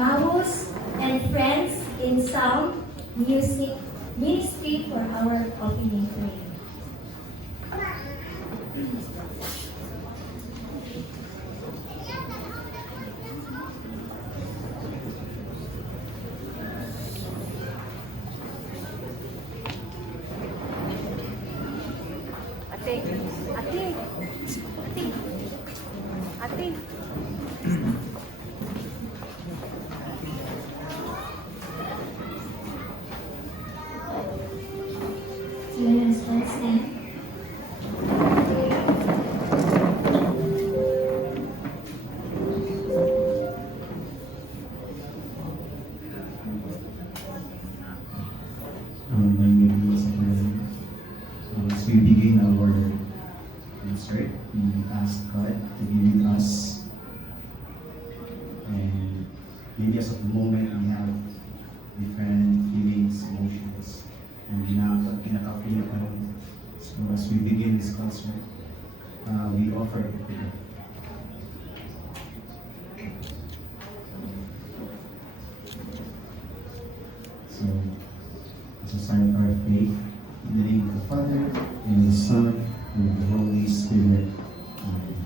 Emmaus, and friends in sound, music, ministry for our opening prayer. Ate, ate, ate, ate. Let us all stand. My name is as we begin our concert, we ask God to be with us. And maybe as of the moment, we have different feelings, emotions, and pinaka-feel ko. So as we begin this concert, we offer it to God. So, as a sign of our faith, in the name of the Father, and the Son, and of the Holy Spirit. Amen.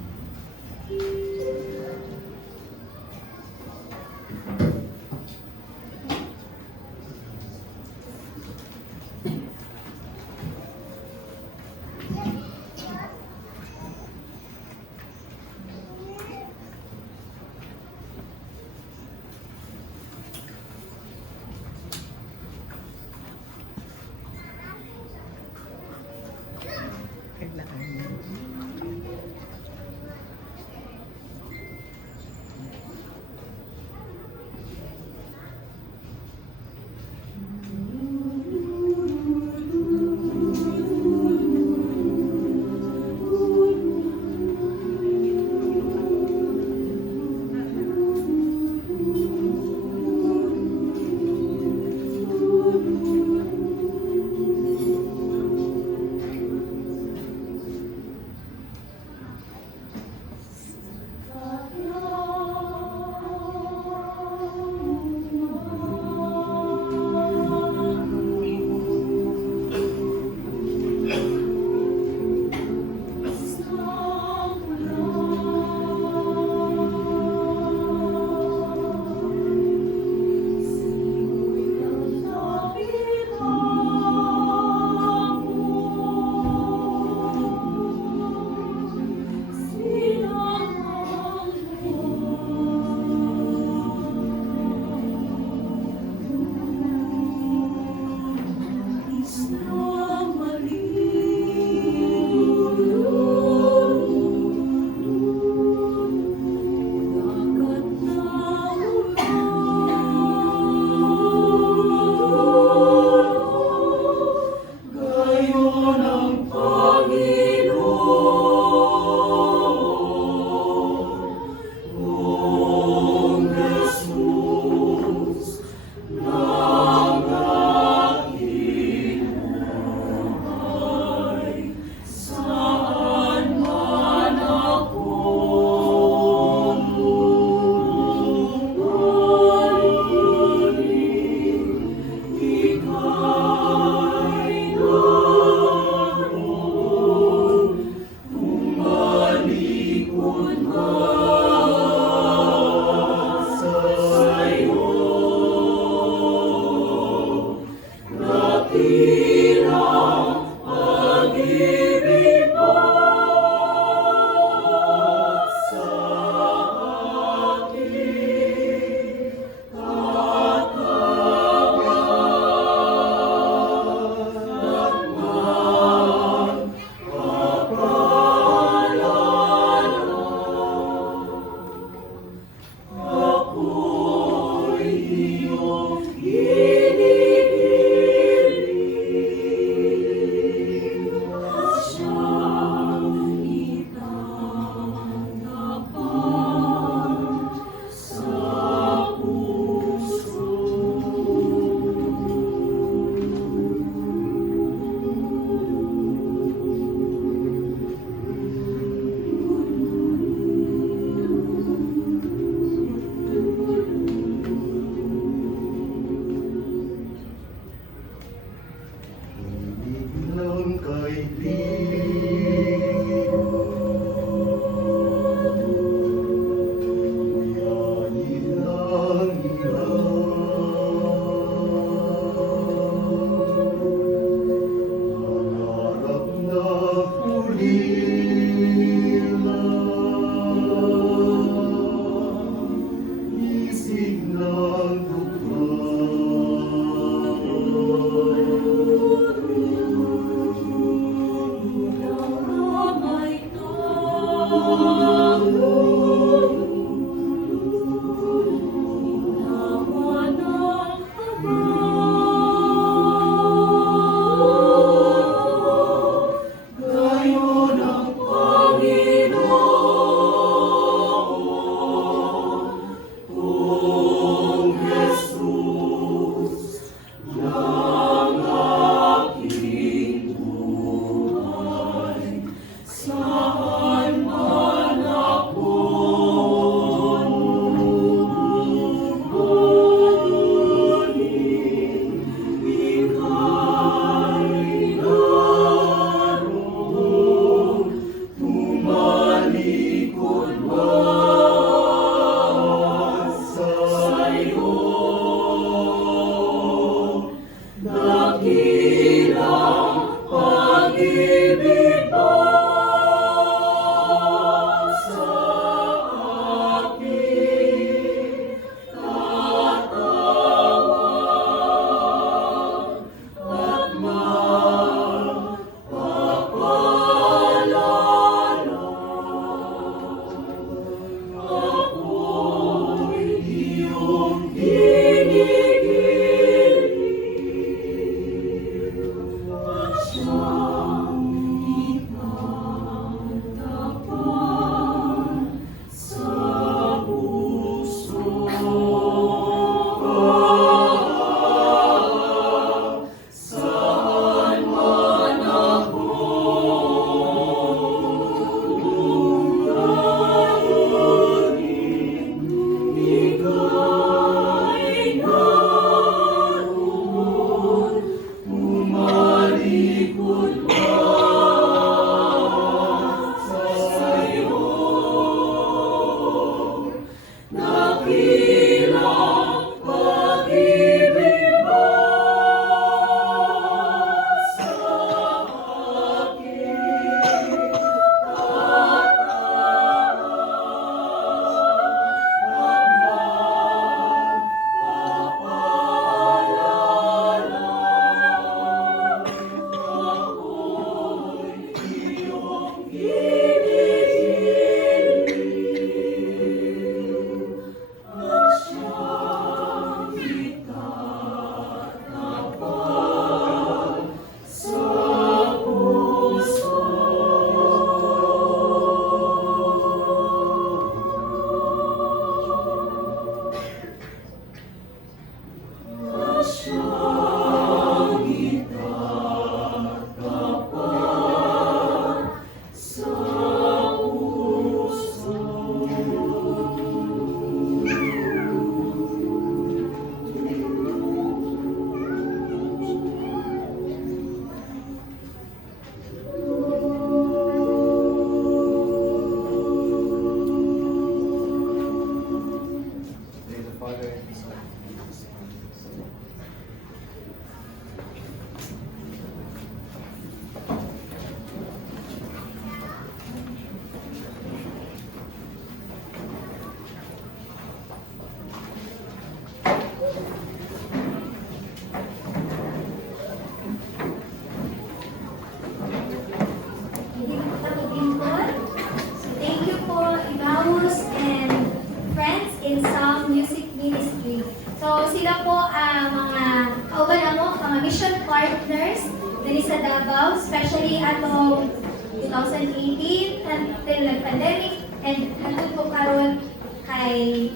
partners dali sa Davao, especially atong 2018 until nag-pandemic and hangtod ko karon kay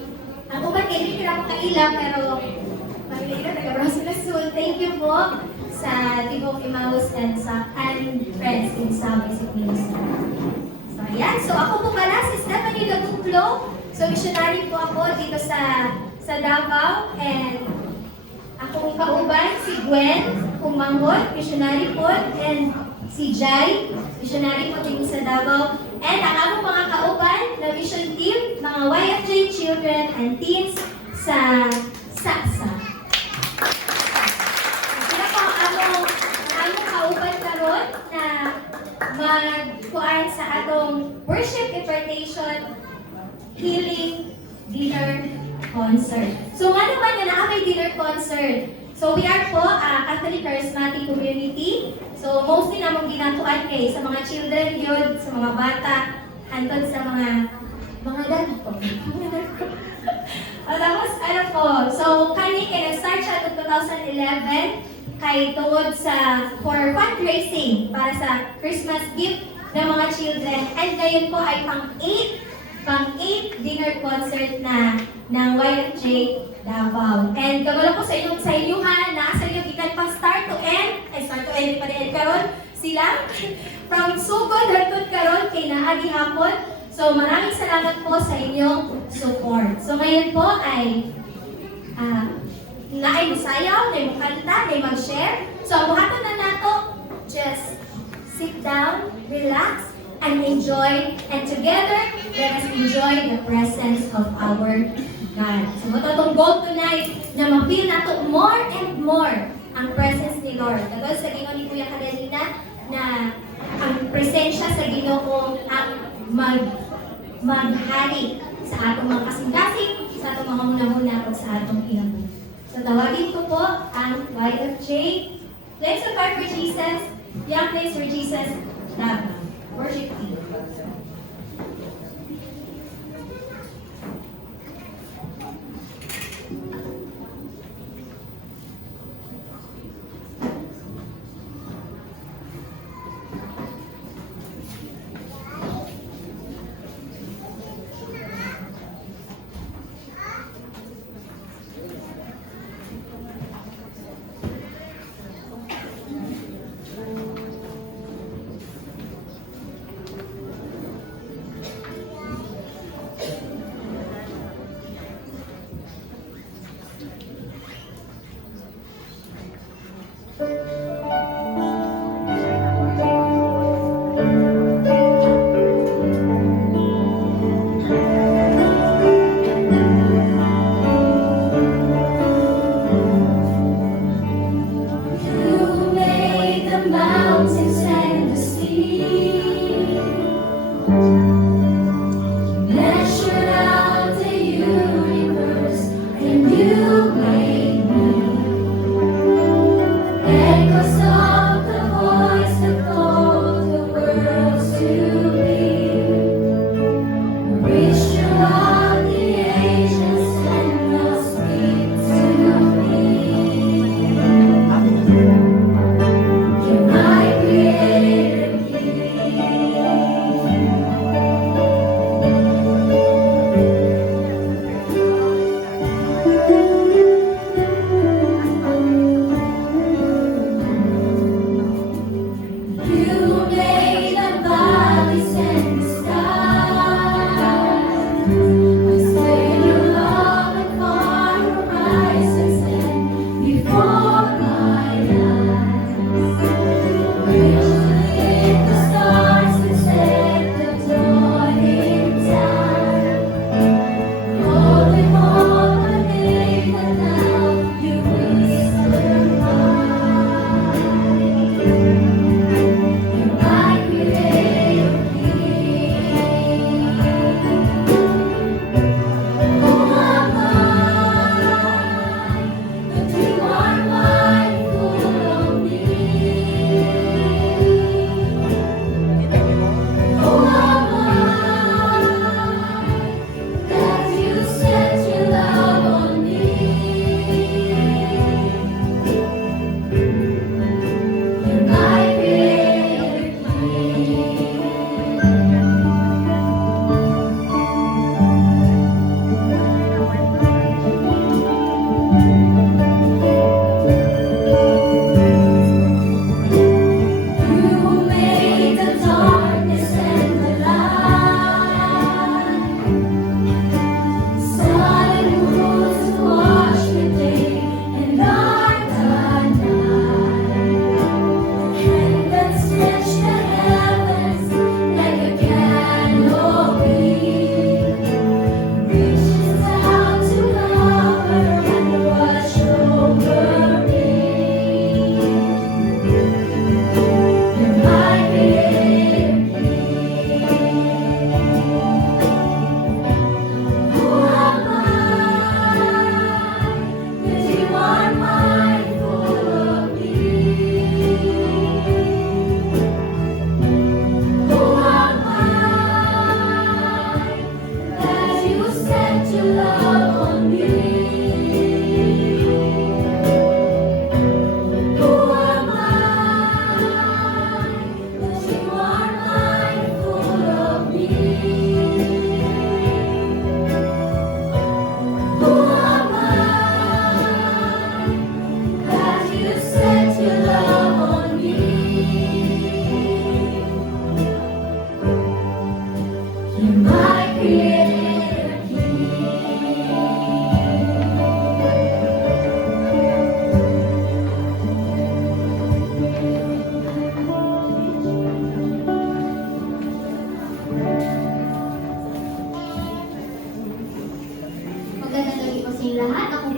ang uban kay hindi kira makaila pero mahila nagabro sila soon. Thank you po sa Tibok Emmaus and friends in sa Basic Ministry. So ayan, so ako po pala si Stephanie Gatuplo. So missionary po ako dito sa Davao and akong kauban si Gwen Kumangot, missionary po, and si Jai, missionary po dito sa Davao. And ang among mga kauban na mission team, mga YFJ children and teens sa SAPSA. Sila po ang among kauban karon na magkuan sa atong worship impartation healing dinner concert. So nga naman nga na may dinner concert. So we are po Catholic Charismatic Community. So mostly namang ginatuan kay sa mga children yun, sa mga bata, hantod sa mga dad po. Tapos ano po, so kani kay nag-start siya to 2011 kay tungod sa for fundraising para sa Christmas gift ng mga children. And ngayon po ay pang-8 dinner concert na ng YFJ Davao. And kabalo ko sa inyo ha, nasa inyo gikan pang start to end pa rin karon sila from Sugod hangtod karon kay naagi hapon. So maraming salamat po sa inyong support. So ngayon po ay naay musayaw, naay mukanta, naay mag-share. So ang buhaton na nato, just sit down, relax, and enjoy. And together, let us enjoy the presence of our God. So matutong goal tonight na ma-feel nato more and more ang presence ni Lord. Katulad sa Ginoo ni Kuya Carolina na ang presensya sa Ginoo ang maghari sa atong mga kasing-kasing, sa atong mga muna-muna o sa atong inabuhi. So tawagin ko po ang YFJ, Flames of Fire for Jesus, Young Flames for Jesus, Davao. Worship team.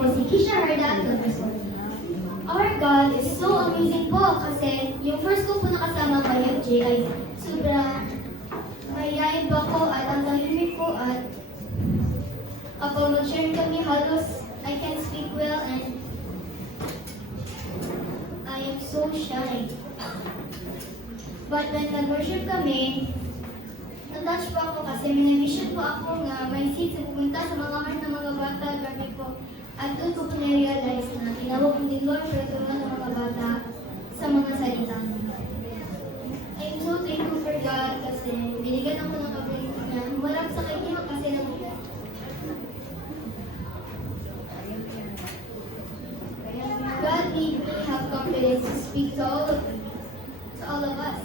po si Kisha Harda Professor. Our God is so amazing po kasi yung first ko po nakasama kay FJ ay sobra mayayain po ako at ang tahimik ko at kapag mag-share kami halos I can speak well and I am so shy. But when nag-worship kami, na-touch po ako kasi may na-mission po ako nga may seat sa pupunta sa mga heart ng mga bata, grabe po. At doon ko po na-realize na tinawag ko din Lord para tulungan ng mga bata sa mga salita niya. I'm so thankful for God kasi binigyan ako ng ability na humarap sa kanya kasi ng God made me have confidence to speak to all of us.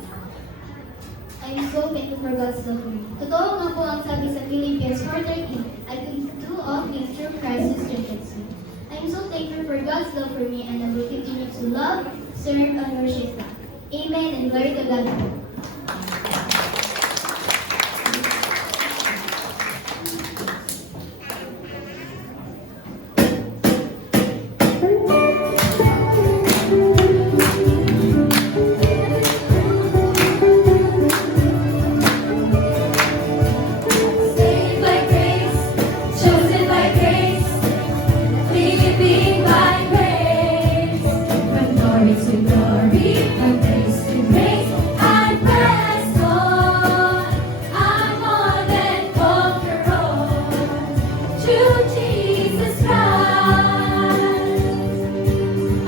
I'm so thankful for God's love for me. Totoo nga po ang sabi sa Philippians 4:13, I can do all things through Christ who strengthens me. I'm so thankful for God's love for me and I will continue to love, serve, and worship God. Amen and glory to God. Saved by grace, chosen by grace, living by grace. From glory to glory, from grace to grace, I press on. I'm more than conqueror through Jesus Christ.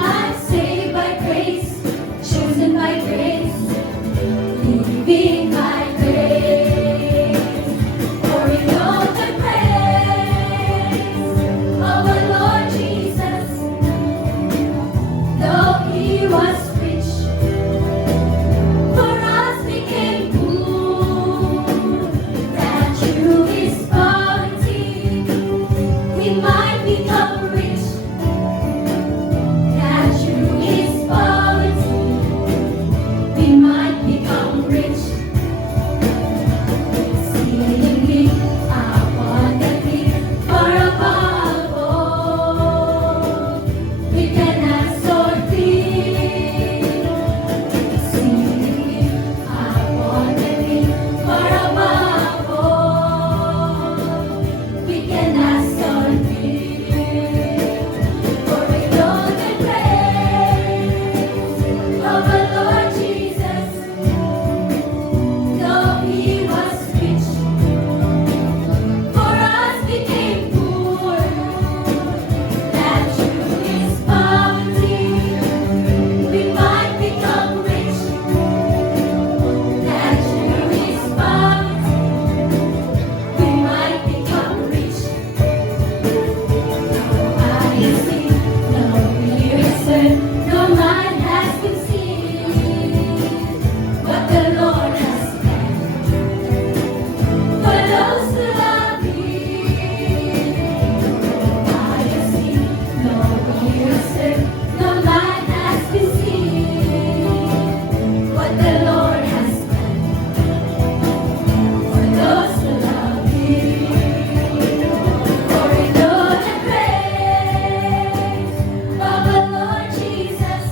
I'm saved by grace, chosen by grace, living by grace. Pouring out the praise of our Lord Jesus. Though he was rich, for us became poor, that through his poverty we might become rich. That through his poverty we might become rich. Exceedingly, abundantly, far above all we can ask or think. Exceedingly, abundantly, far above all we can ask or think. For we know the praise of the Lord Jesus. Though he was rich, for us became poor, that through his poverty we might become rich. That through his poverty we might become rich. No eye has seen, no ear has heard, no mind has conceived what the Lord has planned for those who love him. No eye has seen, no ear has heard, no mind has conceived what the Lord has planned for those who love him. For we know the praise of the Lord Jesus.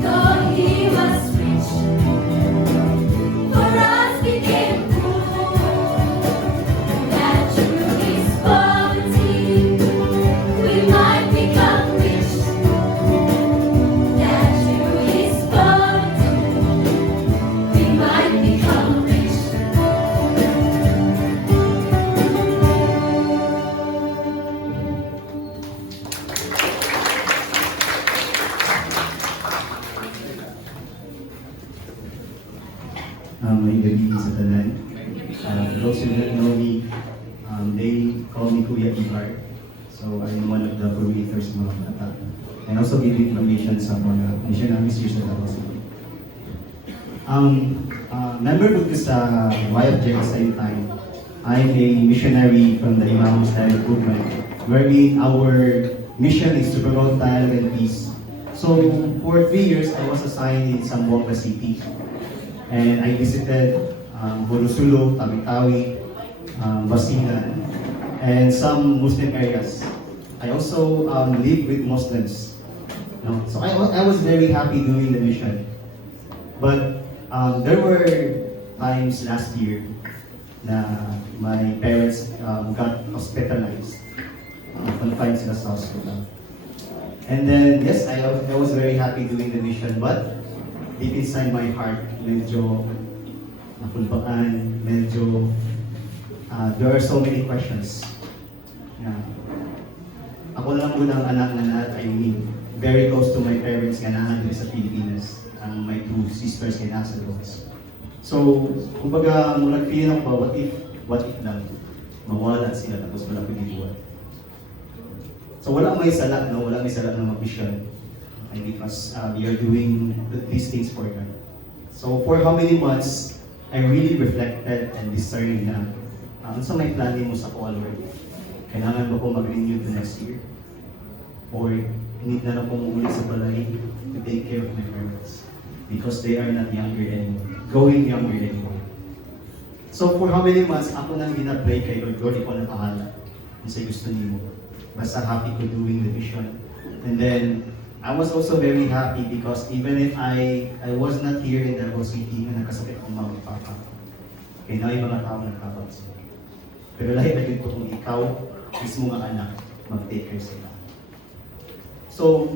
Though he was rich, for us became poor, that through his poverty we might become rich. That through his poverty we might become rich. May gabi sa tanan. For those who don't know me, they call me Kuya Ibar. So I'm one of the coordinators ng mga bata. And also give information sa mga missionaries here sa Davao City. Member ko sa YFJ at the same time. I'm a missionary from the Imam Style Movement, wherein our mission is to promote dialogue and peace. So for 3 years, I was assigned in Zamboanga City. And I visited Borosulo, Tawi-Tawi, Basilan, and some Muslim areas. I also live with Muslims. No? So I was very happy doing the mission. But there were times last year na my parents got hospitalized, confined sila sa hospital. And then, yes, I was very happy doing the mission, but deep inside my heart, medyo nakulbaan, medyo there are so many questions. Ako lang muna ang anak na I mean, very close to my parents nga nandito sa Pilipinas. Ang my two sisters kay nasa Lobos. So, kumbaga, mula feeling ako ba, what if lang, mawala sila tapos wala piniliwan. So, wala may sala, no? Wala may sala na mag-mission. And because we are doing these things for God. So, for how many months, I really reflected and discerned na, ano sa may planning mo sa ko, Lord? Kailangan ba ko mag-renew the next year? Or need na lang kong ulit sa balay to take care of my parents? Because they are not younger anymore. Growing younger anymore. So for how many months, ako nang ginapray kay Lord, Lord, ikaw na bahala. Kung sa'yo gusto niyo. Basta happy ko doing the mission. And then, I was also very happy because even if I was not here in Davao City na nagkasakit ang mama at papa, kaya na yung mga tao nagkapansin. Pero lahat na dito kung ikaw, mismo mga anak, mag-take care sila. So,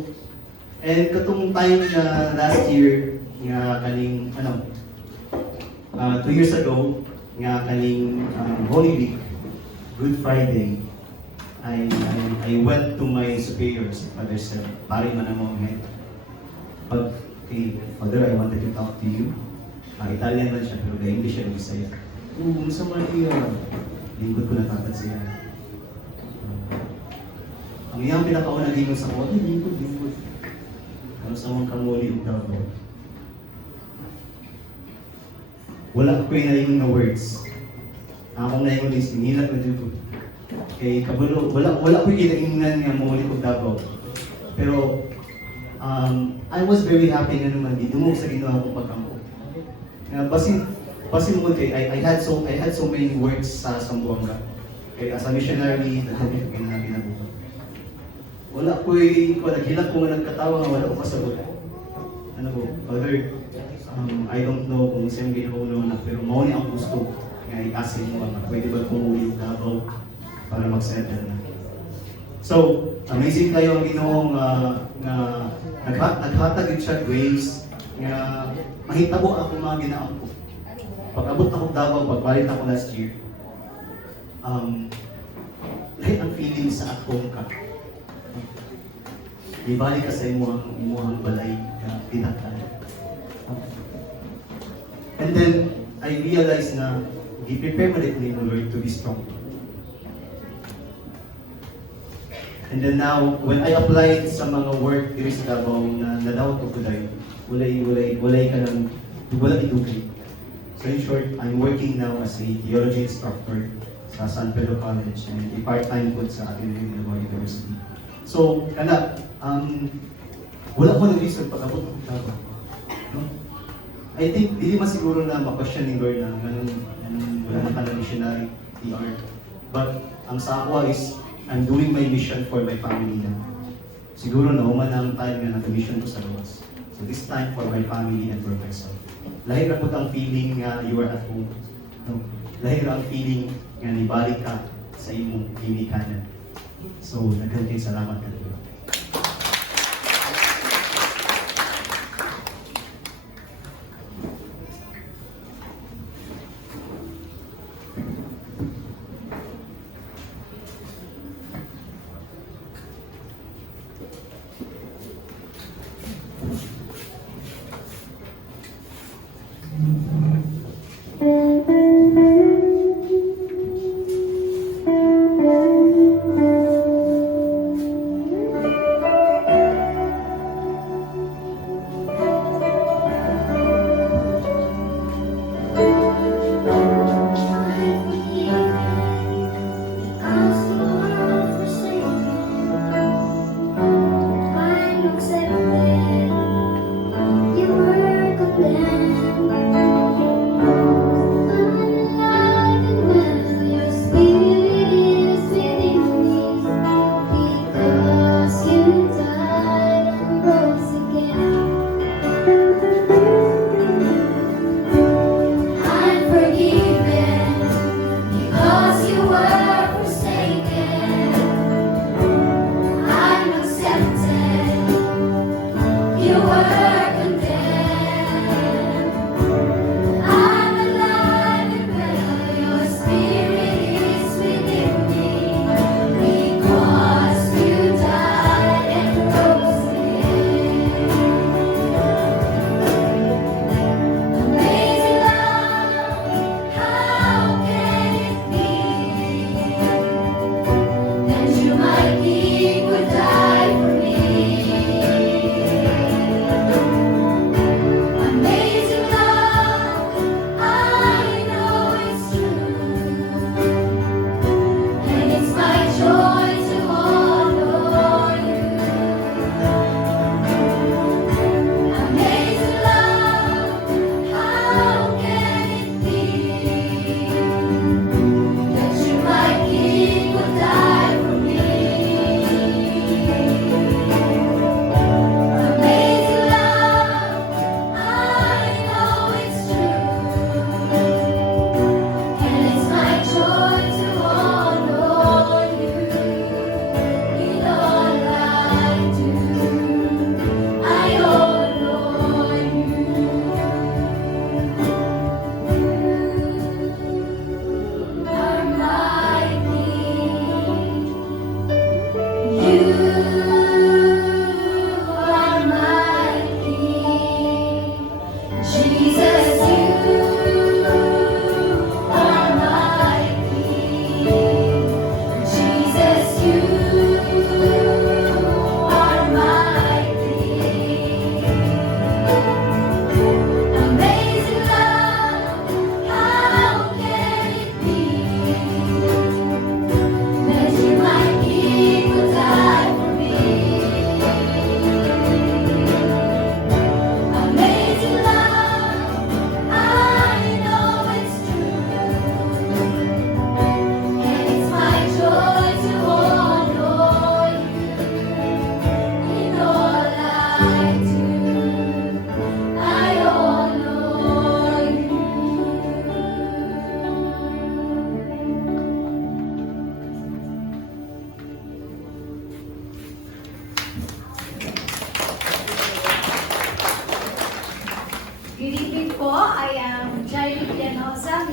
and katong time na last year, nga kaning, 2 years ago, nga kaning Holy Week, Good Friday, I went to my superiors, Father said, pari man ang mga pag, hey, Father, I wanted to talk to you. Italian man siya, pero English siya, Bisaya. Sa Maria, lingkod ko natatat siya. Ang iyang pinakauna lingkod sa ko, lingkod. Ano sa mga kamuli yung tao? Wala ko yung nalingon na words. Akong nalingon is, nilat na dito. Kay kabulo, wala ko yung inaingan nga muli ko Davao. Pero, I was very happy nga naman dito mo sa ginawa kong pagkampo. Basin mo kay, I had so many words sa Sambuanga. Kaya as a missionary, nasabi ko ginagawa. Wala ko'y, naghilang ko nga nagkatawa nga, wala ko kasagot. Ano ko, Father, I don't know kung siyang ginawa na, pero mauni ang gusto nga i-asin mo nga, pwede ba kumuli Davao para mag-settle na. So, amazing kayo ang Ginoong naghatag siya grace nga mahitabo ako mga ginaang ko. Pag-abot ako Davao, pagbalik ako last year, lahat ang feeling sa akong ka. Ibalik ka sa imuhang balay na tinatay. And then, I realized na i-prepare mo rin ni Lord to be strong. And then now, when I applied sa mga work dito sa Davao na nadawat ko today, walay ka ng, wala itugay. So in short, I'm working now as a theology instructor sa San Pedro College and a part-time po sa ating University. So, wala ko nag-research pag-abot ko Davao. No? I think, hindi masiguro na ma-question ni Lord na wala na ka na missionary, PR. But, ang sa ako is, I'm doing my mission for my family na. Siguro na uman ang time na nag-mission ko sa Lobos. So this time for my family and for myself. Lahir na po ang feeling nga you are at home. No? Lahir ang feeling nga nibalik ka sa imong pinikanan. So, nagkanting salamat ka.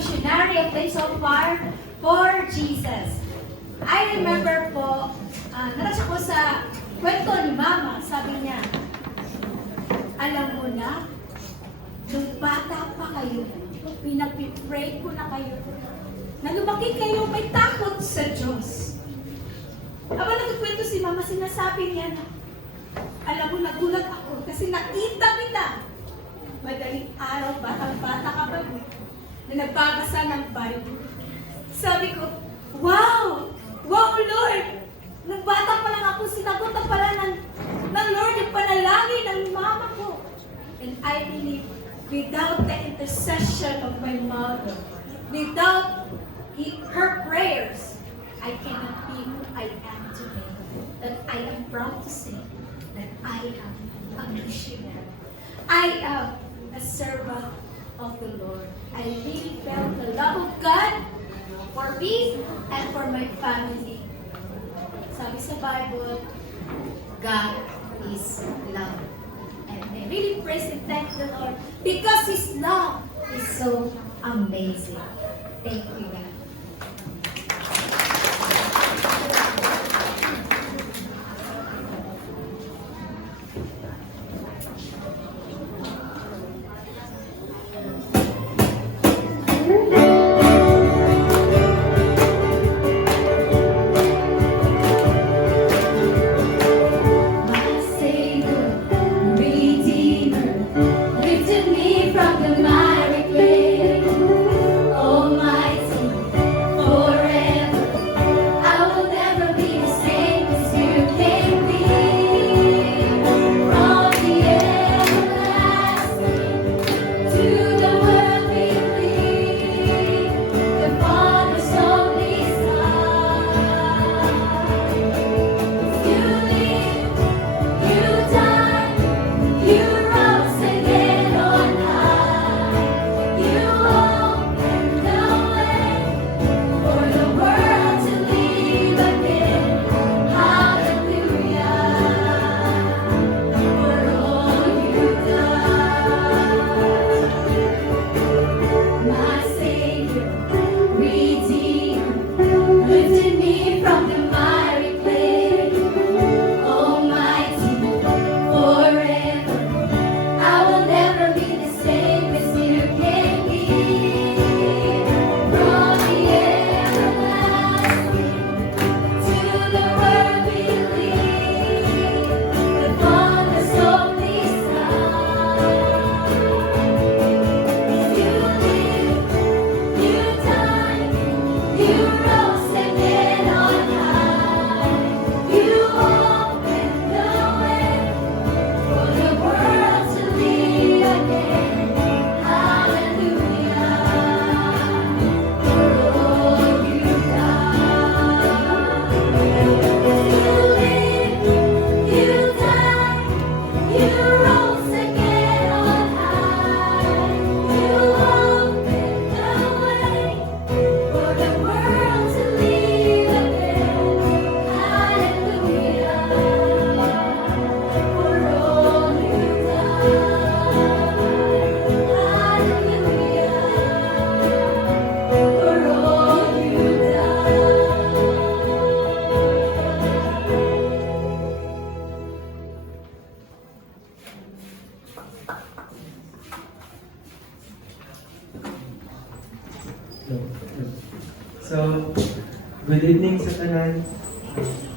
missionary of Life So Far for Jesus. I remember po, natouch ako sa kwento ni Mama. Sabi niya, alam mo na, nung bata pa kayo, pinag-pray ko na kayo, na lumaki kayo may takot sa Diyos. Habang nagkwento si Mama, sinasabi niya na, alam mo, nagulat ako kasi nakita kita. Madaling araw, batang-bata ka pa na nagbabasa ng Bible. Sabi ko, wow! Wow, Lord! Nung bata pa lang ako, sinagot na pala ng Lord yung panalangin ng mama ko. And I believe, without the intercession of my mother, without her prayers, I cannot be who I am today. That I am proud to say that I am a missionary. I am a servant of the Lord. I really felt the love of God for me and for my family. Sabi sa Bible, God is love. And I really praise and thank the Lord because His love is so amazing. Thank you, God. My Savior, Redeemer, lifted me from the miry clay. Almighty, forever, I will never be the same as you can be. From the everlasting to the world we lead, the Father's only Son. You live, you died, you rose again on high. You opened the way for the world to live again. Hallelujah, for all you've done. My Savior, Redeemer, lifted me from the miry clay. Almighty, forever, I will never be the same as you can be. From the everlasting to the world we lead, the Father's only Son. You live, you died, you rose again on high. You opened the way for the world to live again. Hallelujah, for all you've done. You live, you died, you rose again on high. You opened the way for the world to live again. Hallelujah, for all you've done. Hallelujah, for all you've So, good evening sa tanan.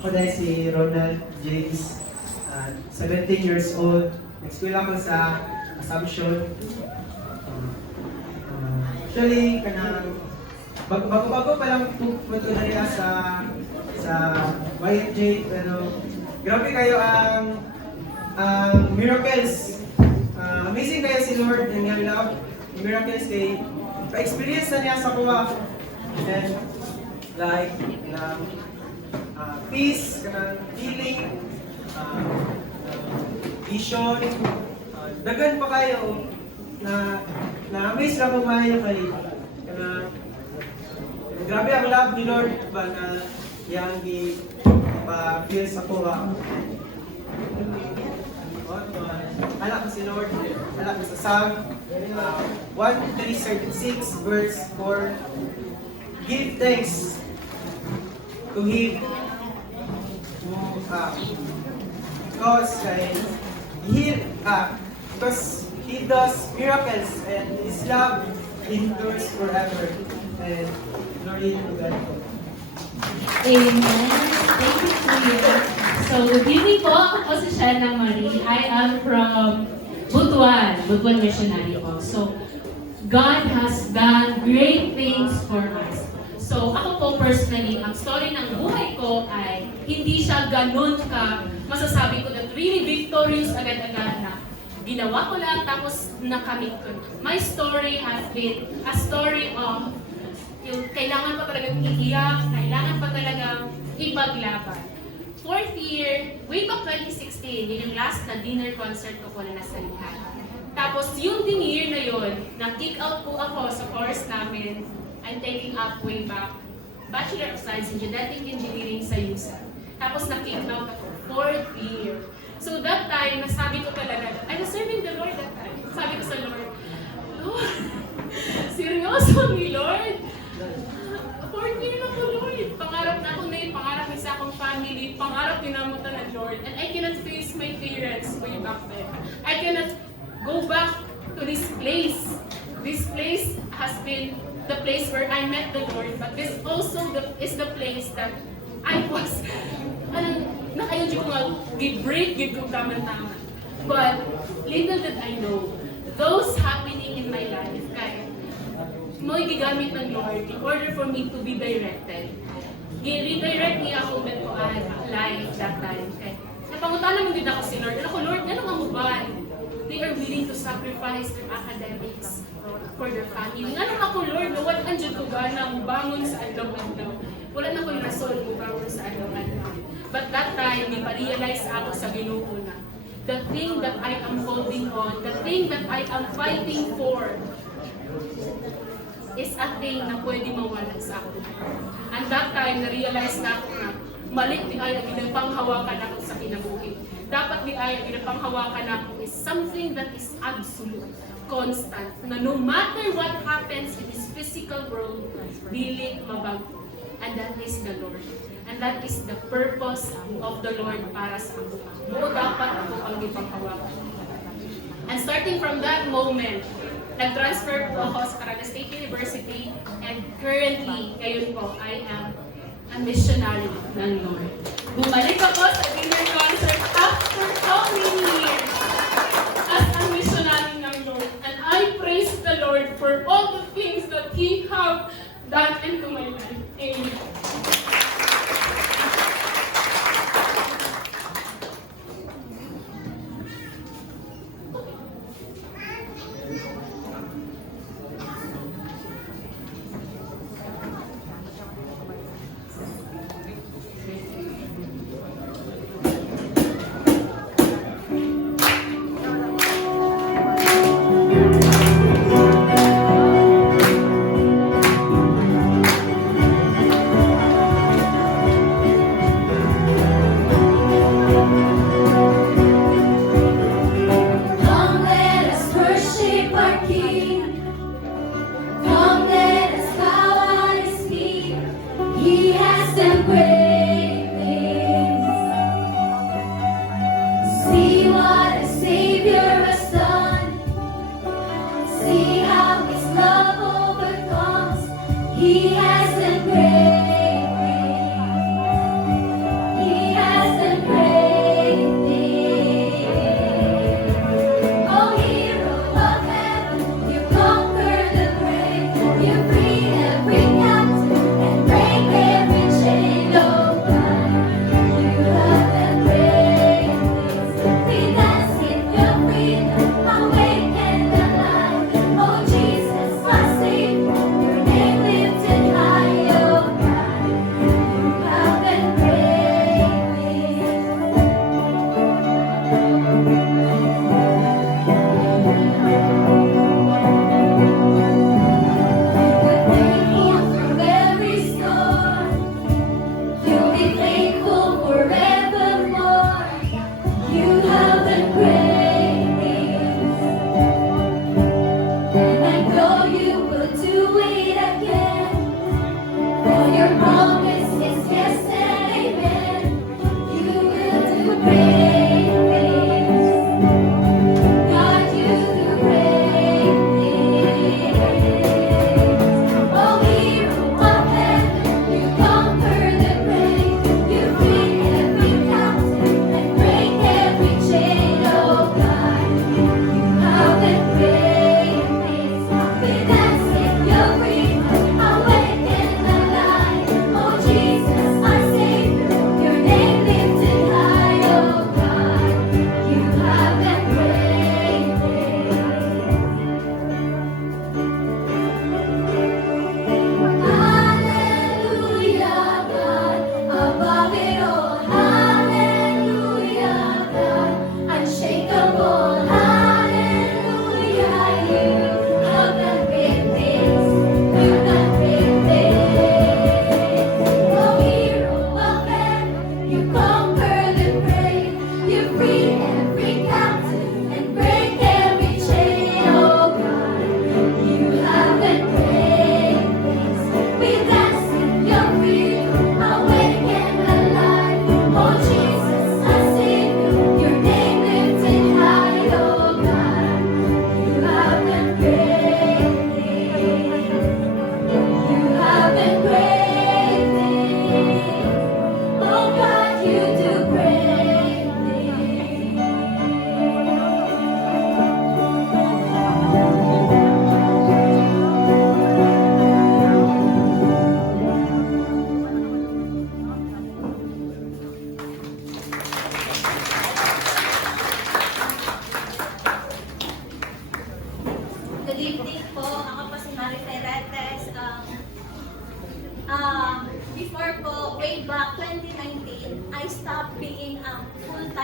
Ako dahil si Ronald James, 17 years old. Nag-school ako sa Assumption. Actually, bago-bago pa lang punto na nila sa YFJ, pero grabe kayo ang miracles. Amazing kayo si Lord and your love. Miracles kay pa-experience na niya sa kuha. And like peace, healing, vision, dagan pa kayo na-amaze lang kung maayo kayo. Grabe ang love ni Lord ba na yang pa-feel sa kuha. Anak ko si Lord, anak ko sa Psalm 1:3-36 verse 4. Give thanks to Him because He does miracles and His love endures forever. And glory to God. Amen. Thank you, Kuya. So, good evening po. Ako po si Shana Marie. I am from Butuan Missionary po. So, God has done great things for us. So, ako po personally, ang story ng buhay ko ay hindi siya ganun ka masasabi ko that really victorious agad-agad na ginawa ko lang tapos nakamit ko. My story has been a story of yung kailangan pa talagang iiyak, kailangan pa talagang ipaglaban. Fourth year, way back 2016, yun yung last na dinner concert ko po na nasa lihan. Tapos yung ding year na yun, na-kick out po ako sa course namin. I'm taking up way back, Bachelor of Science in Genetic Engineering sa USAP. Tapos na-kick out ako, fourth year. So that time, nasabi ko talaga, I was serving the Lord that time. Sabi ko sa Lord, Lord, seryoso ni Lord? Fourth year na po, Lord. Pangarap na ako na yun, pangarap sa akong family, pangarap dinamutan ng Lord. And I cannot face my parents way back then. I cannot go back to this place. This place has been the place where I met the Lord, but this also is the place that I was, nakayon ko nga, break, give ko tama-tama. But little did I know, those happening in my life, kaya mo gigamit ng Lord in order for me to be directed. Redirect niya ako with life that time. Kaya napangutan naman din ako si Lord. Ako, Lord, ano nga mo ba? They are willing to sacrifice their academics for their family. Ano ako, Lord? What andyan ko gana mo bangon sa adlaw-adlaw? Wala na ko yung rason mo bangon sa adlaw-adlaw. But that time, di pa-realize ako sa Ginoo na the thing that I am holding on, the thing that I am fighting for, is a thing na pwede mawala sa ako. And that time, na-realize na ako na mali di ay ang ginapanghawakan ako sa kinabuhi. Dapat di ay ang ginapanghawakan ako is something that is absolute, constant, na no matter what happens in this physical world, dili mabago. And that is the Lord. And that is the purpose of the Lord para sa ako. Mo dapat ako ang ipanghawakan. And starting from that moment, nag-transfer po ako sa Caraga State University and currently, ngayon po, I am a missionary ng Lord. Bumalik ako sa dinner concert after how many years as a missionary ng Lord. And I praise the Lord for all the things that He have done into my life. Amen.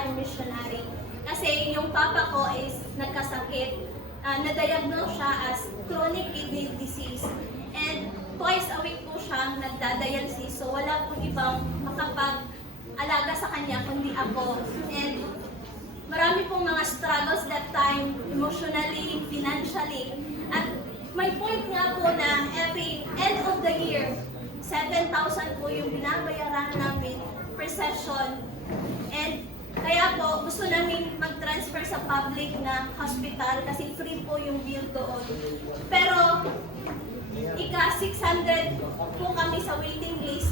full-time missionary. Kasi yung papa ko is nagkasakit. Na-diagnose siya as chronic kidney disease. And twice a week po siya nagdadialysis. So wala pong ibang makapag-alaga sa kanya kundi ako. And marami pong mga struggles that time, emotionally, financially. At may point nga po na every end of the year, 7,000 po yung binabayaran namin per session. And kaya po, gusto namin mag-transfer sa public na hospital kasi free po yung bill doon. Pero, ika-600 po kami sa waiting list.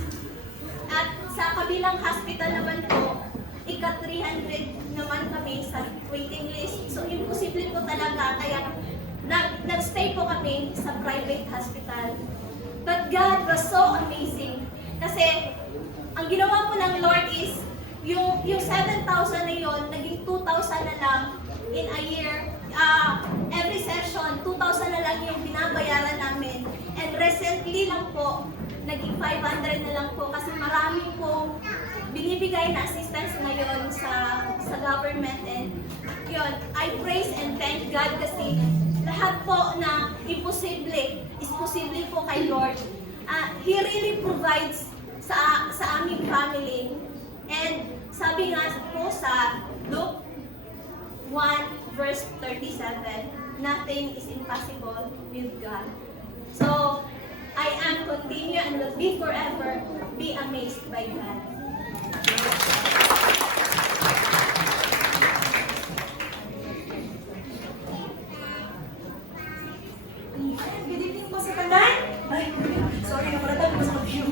At sa kabilang hospital naman po, ika-300 naman kami sa waiting list. So, imposible po talaga. Kaya, nag-stay po kami sa private hospital. But God was so amazing. Kasi, ang ginawa po ng Lord is, yung 7,000 na yun, naging 2,000 na lang in a year. Every session, 2,000 na lang yung binabayaran namin. And recently lang po, naging 500 na lang po kasi marami po binibigay na assistance ngayon sa government. And yun, I praise and thank God kasi lahat po na imposible is possible po kay Lord. He really provides sa aming family. And sabi nga po sa Luke 1 verse 37, nothing is impossible with God. So, I am continue and will be forever be amazed by God. Good evening po sa tanan. Ay, sorry, nakulatan po sa view.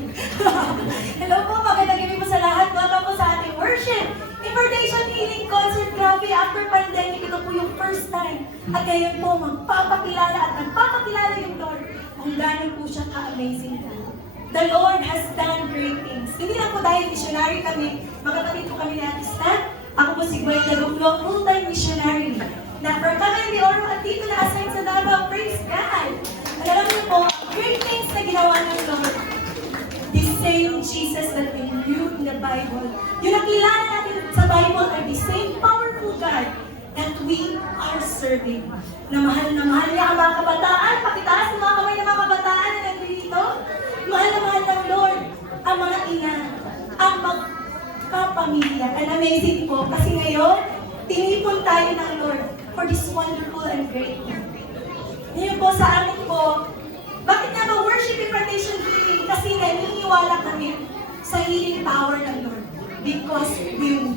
Hello po, magandang gabi po sa lahat. Welcome po sa ating worship. Impartation Healing Concert. Grabe, after pandemic, ito po yung first time. At ngayon po, magpapakilala at nagpapakilala yung Lord kung gano'n po siya ka-amazing ka. The Lord has done great things. Hindi lang po dahil missionary kami, magkakapit po kami ni Ate Stan. Ako po si Gwen Laguklo, full-time missionary. Na for Cagayan de Oro at dito na-assign sa Davao. Praise God! Alam niyo po, great things na ginawa ng Lord. The same Jesus that we knew in the Bible. Yung nakilala natin sa Bible are the same powerful God that we are serving. Na mahal niya ang mga kabataan. Pakitaas ng mga kamay ng mga kabataan na nandito. Mahal na mahal ng Lord ang mga ina, ang magkapamilya. And amazing po, kasi ngayon, tinipon tayo ng Lord for this wonderful and great thing. Ngayon po sa amin po, bakit nga ba worship impartation healing? Kasi naniniwala kami sa healing power ng Lord. Because we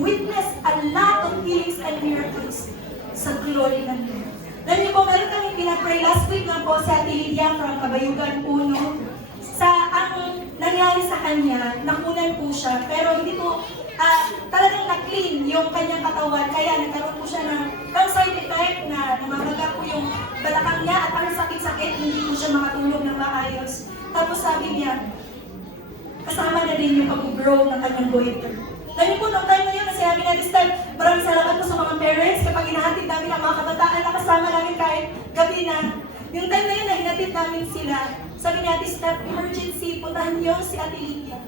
witness a lot of healings and miracles sa glory ng Lord. Alam niyo po, meron kami pinapray last week lang po sa Ate Lydia from Kabayugan Puno. Sa ang nangyari sa kanya, nakunan po siya, pero hindi po talagang na-clean yung kanyang katawan. Kaya nagkaroon po siya ng side effect na namamaga po yung balakang niya at parang sakit-sakit, hindi po siya makatulog ng maayos. Tapos sabi niya, kasama na din yung pag-grow ng kanyang goiter. Dahil po, noong time na yun, kasi sabi natin, Stan, maraming salamat po sa mga parents kapag hinahatid namin ang mga kabataan na kasama namin kahit gabi na. Yung time na yun, na hinatid namin sila. Sabi natin, Stan, emergency, puntahan niyo si Ate Lydia.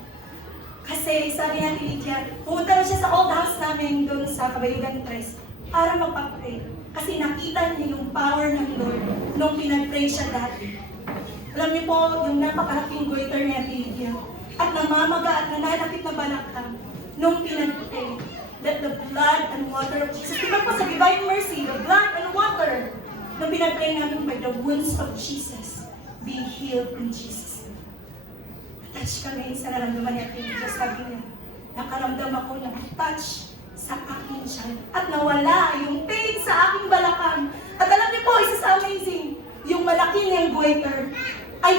Kasi sabi natin, Lydia, pumunta na siya sa old house namin doon sa Kabayugan 3 para magpa-pray. Kasi nakita niya yung power ng Lord nung pinag-pray siya dati. Alam niyo po, yung napakalaking goiter ni Ate Lydia at namamaga at nananakit na balakang nung pinag-pray that the blood and water of Jesus, diba po sa Divine Mercy, the blood and water nung pinag-pray namin by the wounds of Jesus, be healed in Jesus. Touch kami sa naramdaman niya. Just sabi niya, nakaramdam ako ng touch sa aking tiyan. At nawala yung pain sa aking balakang. At alam niyo po, isa sa amazing, yung malaki niyang goiter ay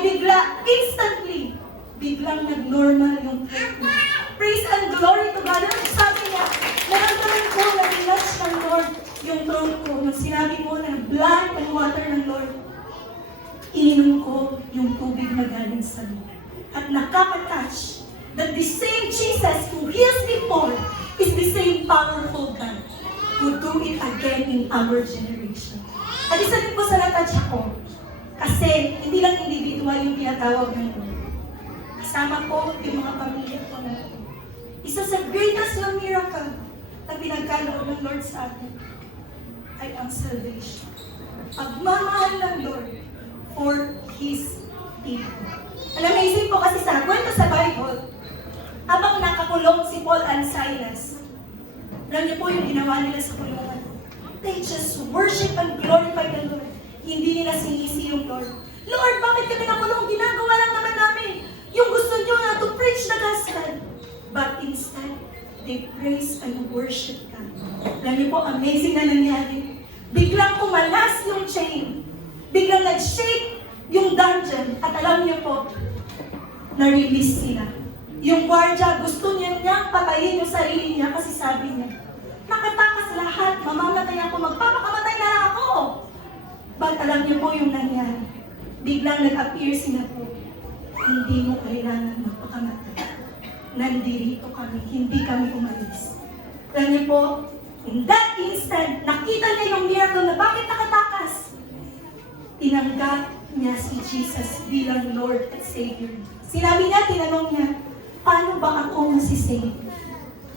instantly, biglang nag-normal yung throat niya. Praise and glory to God. At sabi niya, naramdaman ko na pinatch ng Lord yung throat ko. Nung sinabi mo na blood and water ng Lord, ininom ko yung tubig na galing sa Lord. At nakapatouch that the same Jesus who heals before is the same powerful God who do it again in our generation. At isa din po sa natouch ako, kasi hindi lang individual yung tinatawag ng Lord. Kasama po yung mga pamilya ko na ito. Isa sa greatest na miracle ng Lord sa atin ay ang salvation. Pagmamahal ng Lord for His people. Ang amazing po kasi sa kwento sa Bible, habang nakakulong si Paul and Silas, alam niyo po yung ginawa nila sa kulungan. They just worship and glorify the Lord. Hindi nila sinisi yung Lord. Lord, bakit kami nakulong? Ginagawa lang naman namin yung gusto niyo na to preach the gospel. But instead, they praise and worship God. Alam niyo po, amazing na nangyari. Biglang kumalas yung chain. Biglang nag-shake yung dungeon. At alam niyo po, na-release sila. Yung guardia, gusto niyang patayin yung sarili niya kasi sabi niya, nakatakas lahat, mamamatay ako, magpapakamatay na lang ako. But alam niyo po yung nangyari. Biglang nag-appear sila po, hindi mo kailangan magpakamatay. Nandito kami, hindi kami umalis. Alam niyo po, in that instant, nakita niya yung miracle na bakit nakatakas. Tinanggap niya si Jesus bilang Lord at Savior. Sinabi niya, tinanong niya, paano ba ako masisave?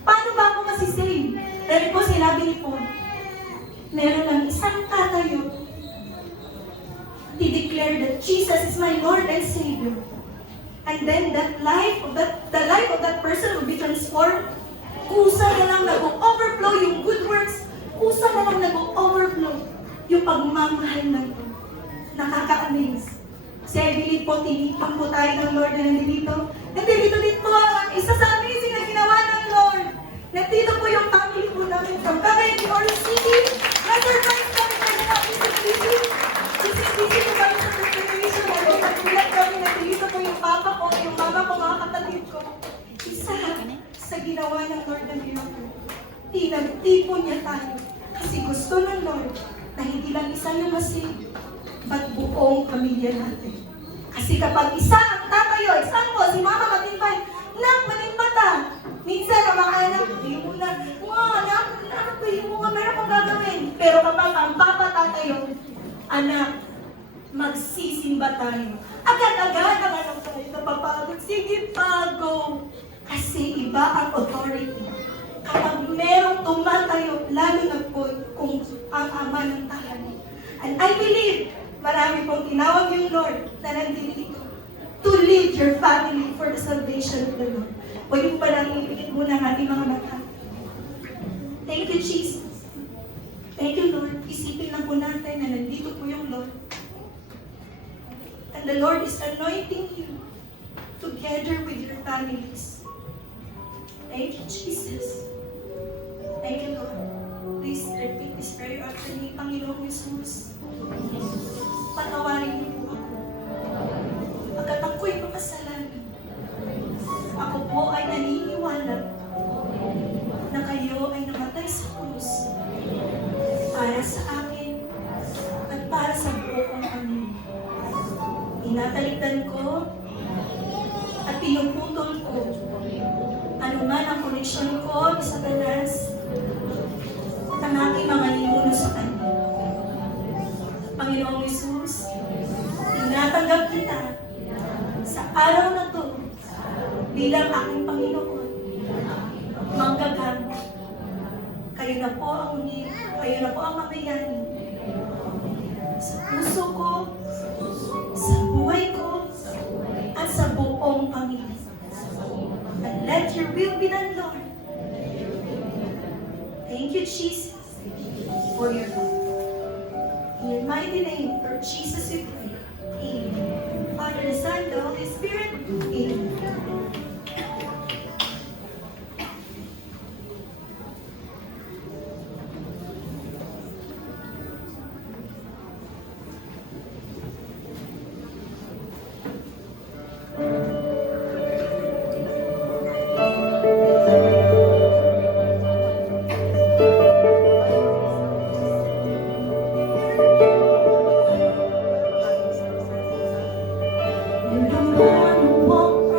Paano ba ako masisave? Dahil po sinabi ni Paul, meron lang isang tatayo. He declared that Jesus is my Lord and Savior. And then the life of that person will be transformed. Kusa na lang nag-overflow yung good works. Kusa na lang nag-overflow yung pagmamahal ng Lord. Nakaka-amaze. Kasi I believe po, tinipang po tayo ng Lord na nandito. Nandito din po ang isa sa amazing na ginawa ng Lord. Nandito po yung family po namin from Cagayan de Oro City. Na-surprise kami na naka-visit. Visit po kami sa preparation. Nagulat kami, nandito po yung papa ko, yung mama ko, mga kapatid ko. Isa sa ginawa ng Lord na miracle. Tinagtipon niya tayo. Kasi gusto ng Lord na hindi lang isa yung masig, but buong pamilya natin. Kasi kapag isa ang tatayo, example, si mama mag-invite, nak, mag-invite ka. Minsan, ang mga anak, hindi mo na, anak, pwede mo nga, meron kong gagawin. Pero kapag ang papa tatayo, anak, magsisimba tayo. Agad-agad ang anak tayo, napapagod. Sige pa, go. Kasi iba ang authority. Kapag merong tumatayo, lalo na po kung ang ama ng tahanan. And I believe, marami pong tinawag yung Lord na nandito to lead your family for the salvation of the Lord. Huwag yung palang ipikit muna ng ating mga mata. Thank you, Jesus. Thank you, Lord. Isipin lang po natin na nandito po yung Lord. And the Lord is anointing you together with your families. Thank you, Jesus. Thank you, Lord. Please repeat this prayer after me, Panginoong Jesus. Patawarin niyo po ako. Pagkat ako'y makasalanan, ako po ay naniniwala na kayo ay namatay sa krus para sa akin at para sa buong pamilya. Tinatalikdan ko at pinuputol ko anuman ang koneksyon ko ni Satanas ng aking mga ninuno sa Kanya. Panginoong Jesus, tinatanggap kita sa araw na to bilang aking Panginoon. Manggagamit. Kayo na po ang unit, kayo na po ang mamayani. Sa puso ko, sa buhay ko, at sa buong pamilya. And let your will be done, Lord. Thank you, Jesus, for your love. In your mighty name, Lord Jesus, we pray. Amen. Father, the Son, the Holy Spirit. Amen. You're the one who walked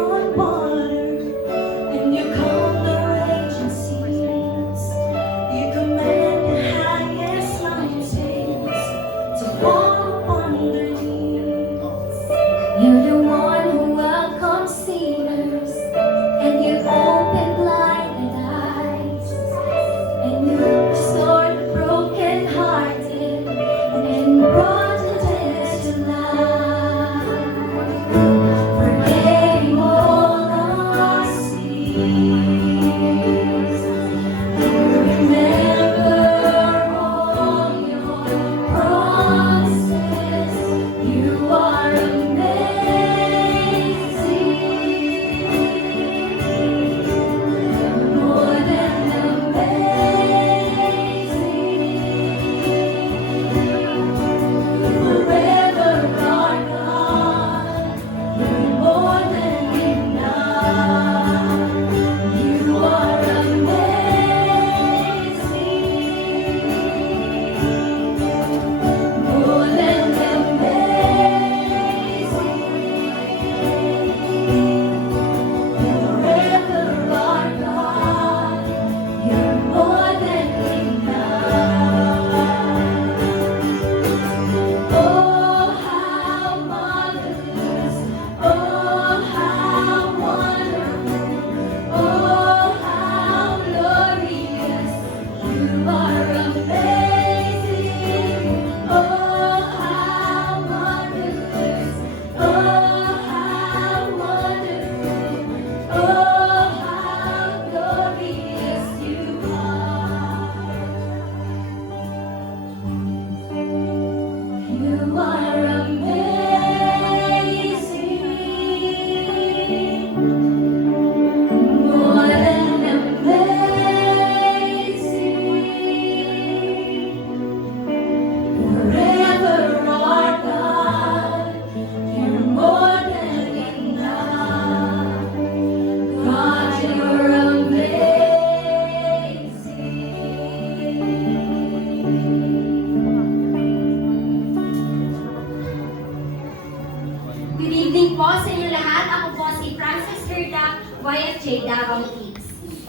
are amazing. Oh, how marvelous. Oh, how wonderful. Oh, how glorious you are. You are amazing. More than amazing. Forever our God, you're more than enough. God, you're amazing. Good evening po sa inyo lahat. Ako po si Frances Herda, YFJ Davao Kids.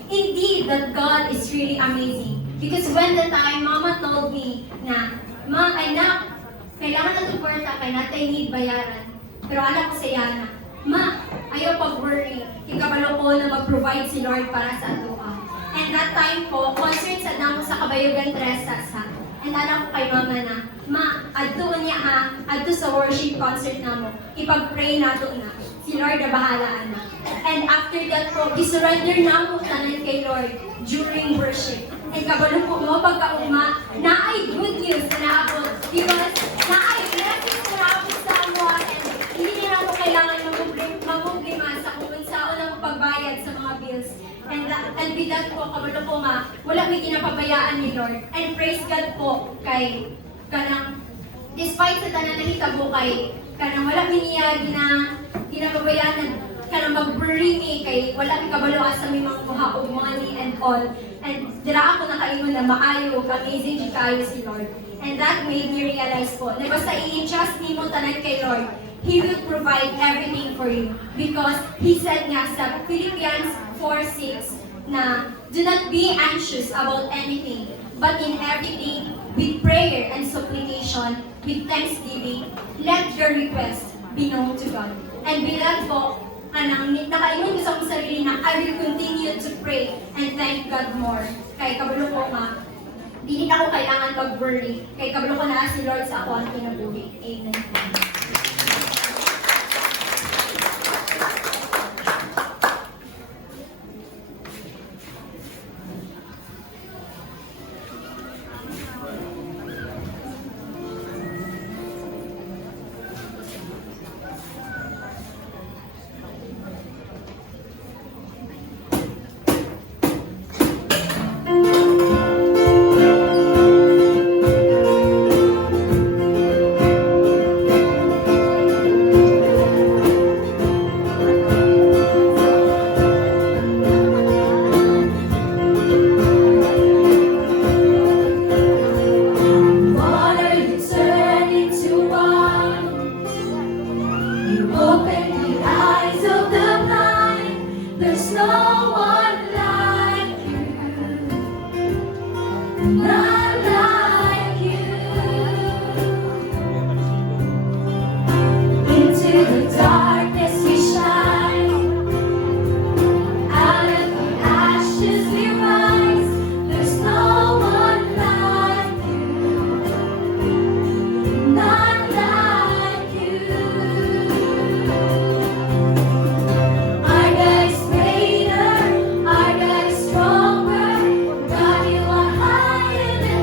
Indeed, that God is really amazing. Because when the time Mama told me na, Ma, anak, kailangan na itong kwarta, kaya natin need bayaran. Pero alam ko sa Yana, Ma, ayaw pag-worry. Ikabalo ko na mag-provide si Lord para sa atua. And that time po, concert sa damo sa Kabayugan Tresas ha. And alam ko kay Mama na, Ma, adto niya ha, adto sa worship concert na mo, ipag-pray na to na. Si Lord na bahala na. And after that po, isurrender na mo tanan kay Lord during worship. And kabalo po mo pagkauma, na ay good news na naabot. Because na ay blessings na naabot sa amo. And hindi na ako kailangan mamublima sa kung saan ang pagbayad sa mga bills. And with that po, kabalo po ma, wala may ginapabayaan ni Lord. And praise God po kay kanang, despite sa tanan na hitabo kay kanang wala may niya ginapabayaan kanang mag-worry me kay wala may kabalo sa may mga kuha og money and all. And dira ako nakaingon na maayo, amazing di kayo si Lord. And that made me realize po na basta i-entrust nimo tanan kay Lord, He will provide everything for you. Because He said nga sa Philippians 4:6 na, do not be anxious about anything, but in everything, with prayer and supplication, with thanksgiving, let your request be known to God. And with that po, nakainom ko sa akong sarili na I will continue to pray and thank God more. Kay kabalo ko ma, hindi na ako kailangan mag-worry. Kay kabalo ko na si Lord sa ako ang kinabuhi. Amen. Stronger, God, you are higher than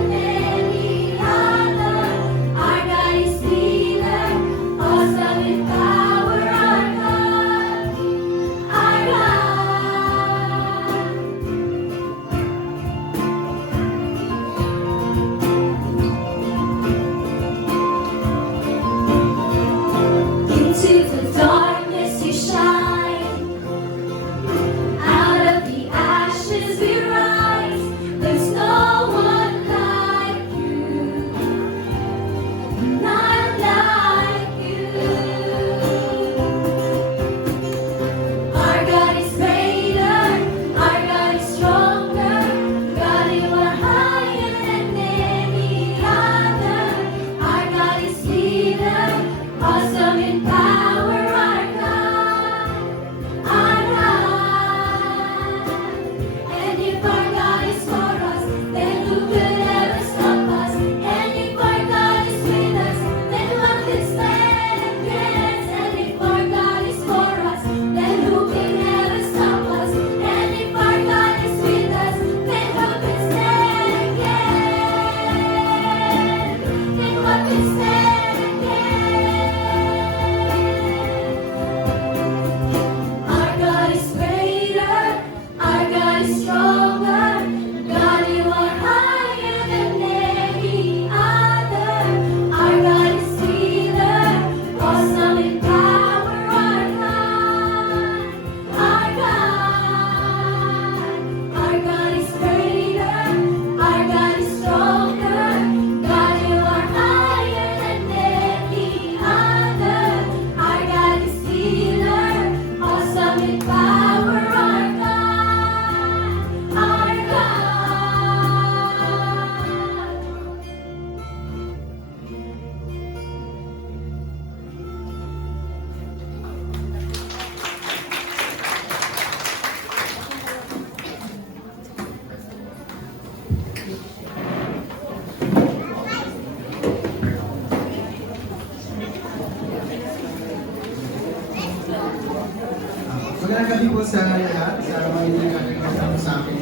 gabi po sa lahat, sa mga nakakita sa akin.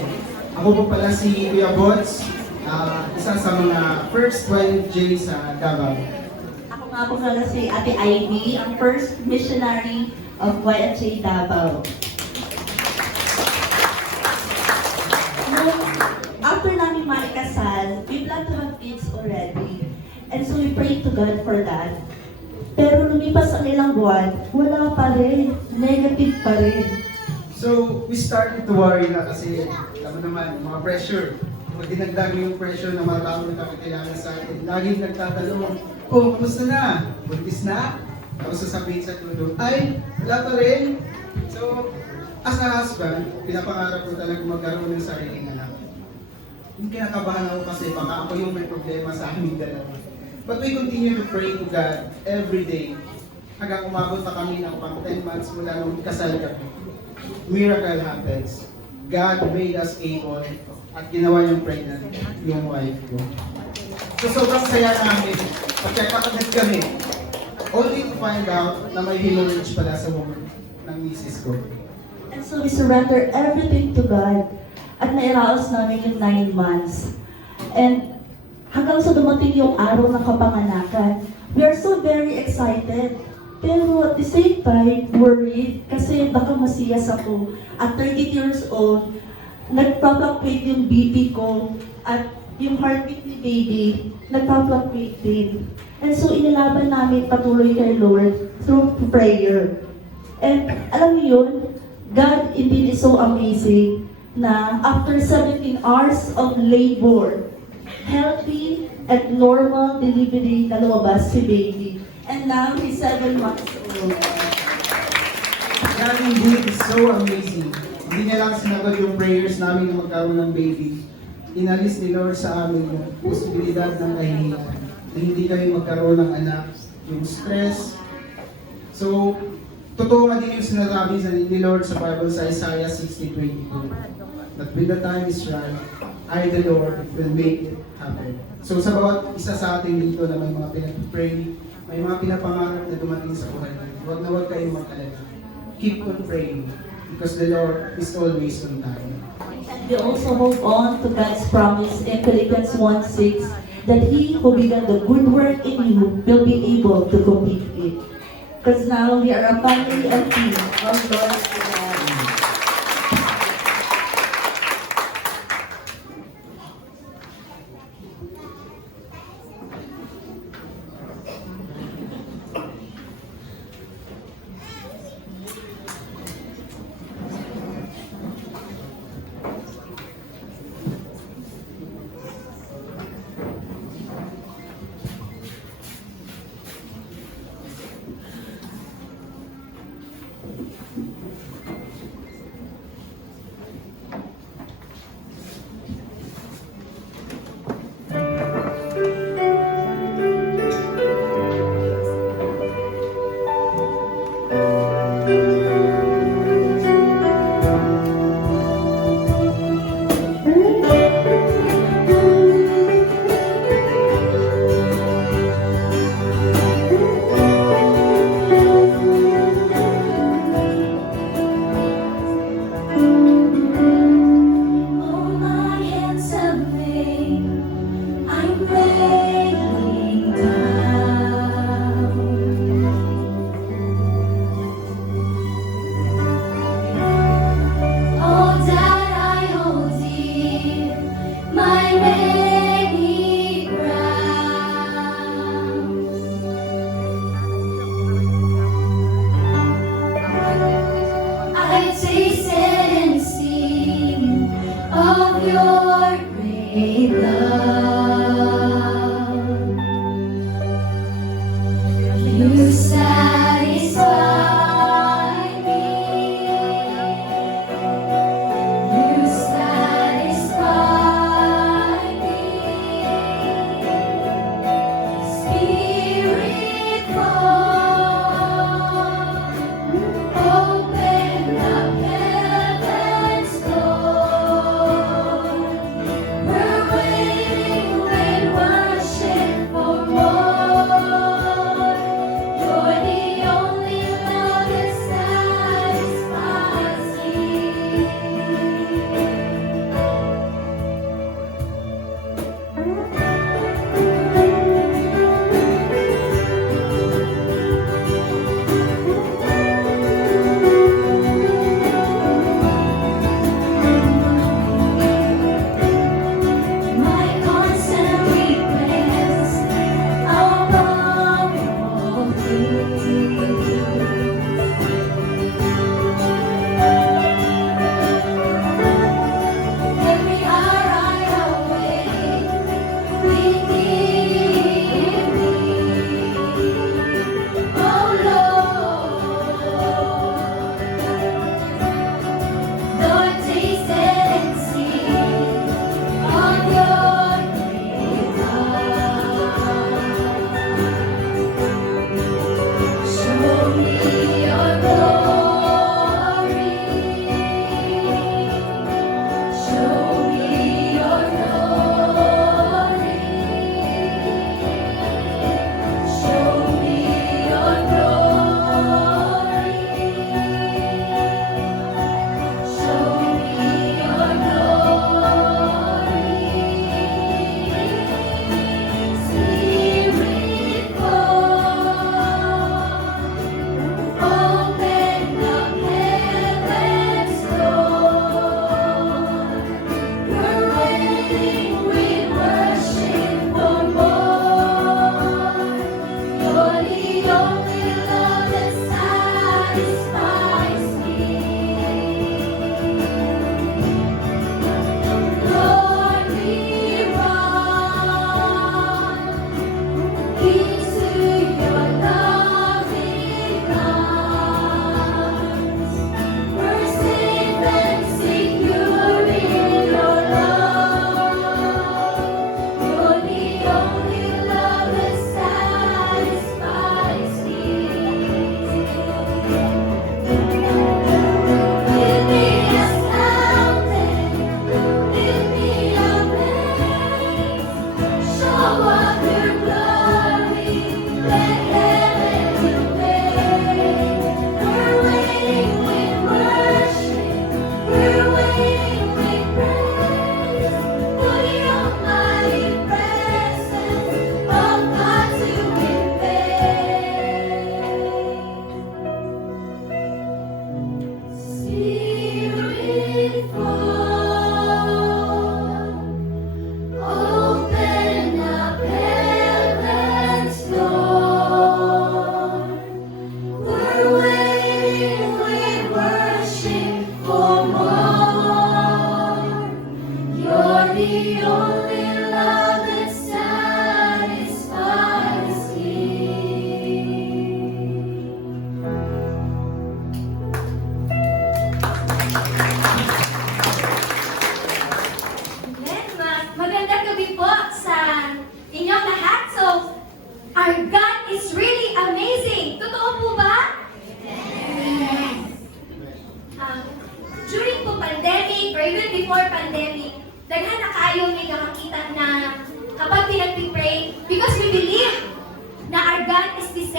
Ako po pala si Kuya Bots, isa sa mga first 12J sa Davao. Ako nga po pala si Ate Ivy, ang first missionary of YFJ Davao. After namin maikasal, we plan to have kids already. And so we pray to God for that. Pero lumipas ang ilang buwan, wala pa rin. Negative pa rin. So, we started to worry na kasi, alam mo naman, mga pressure. Pag dinagdag yung pressure ng mga taong nakakakilala sa atin, laging nagtatanong, oh, kamusta na? Buntis na? Tapos sasabihin sa tulo, ay, wala pa rin. So, as a husband, pinapangarap ko talaga magkaroon ng sariling anak. Hindi kinakabahan ako kasi baka ako yung may problema sa aming dalawa. But we continue to pray to God every day. Hanggang umabot pa kami ng pang 10 months mula nung kasal kami. Miracle happens. God made us able at ginawa yung pregnant yung wife ko. So sobrang saya namin. Pagkakakagad kami, only to find out na may hemorrhage pala sa woman ng misis ko. And so we surrender everything to God. At nairaos namin yung 9 months. And hanggang sa dumating yung araw ng kapanganakan, we are so very excited. Pero at the same time, worried kasi baka masiyas ako. At 30 years old, nagpa-fluctuate yung BP ko at yung heartbeat ni baby, nagpa-fluctuate din. And so inilaban namin patuloy kay Lord through prayer. And alam niyo yun, God indeed is so amazing na after 17 hours of labor, healthy and normal delivery na lumabas si baby. And now, he's 7 months old. God indeed is so amazing. Hindi niya lang sinagot yung prayers namin na magkaroon ng baby. Inalis ni Lord sa amin yung posibilidad ng kahihiyan na hindi kami magkaroon ng anak, yung stress. So, totoo nga din yung sinasabi ni Lord sa Bible sa Isaiah 60:22. That when the time is right, I, the Lord, will make it happen. So sa bawat isa sa atin dito na may mga pinag-pray, may mga pinapangarap na dumating sa buhay natin, huwag na huwag kayong mag-alala. Keep on praying because the Lord is always on time. And we also hold on to God's promise in Philippians 1:6 that He who began the good work in you will be able to complete it. Because now we are a family and team of Lord God.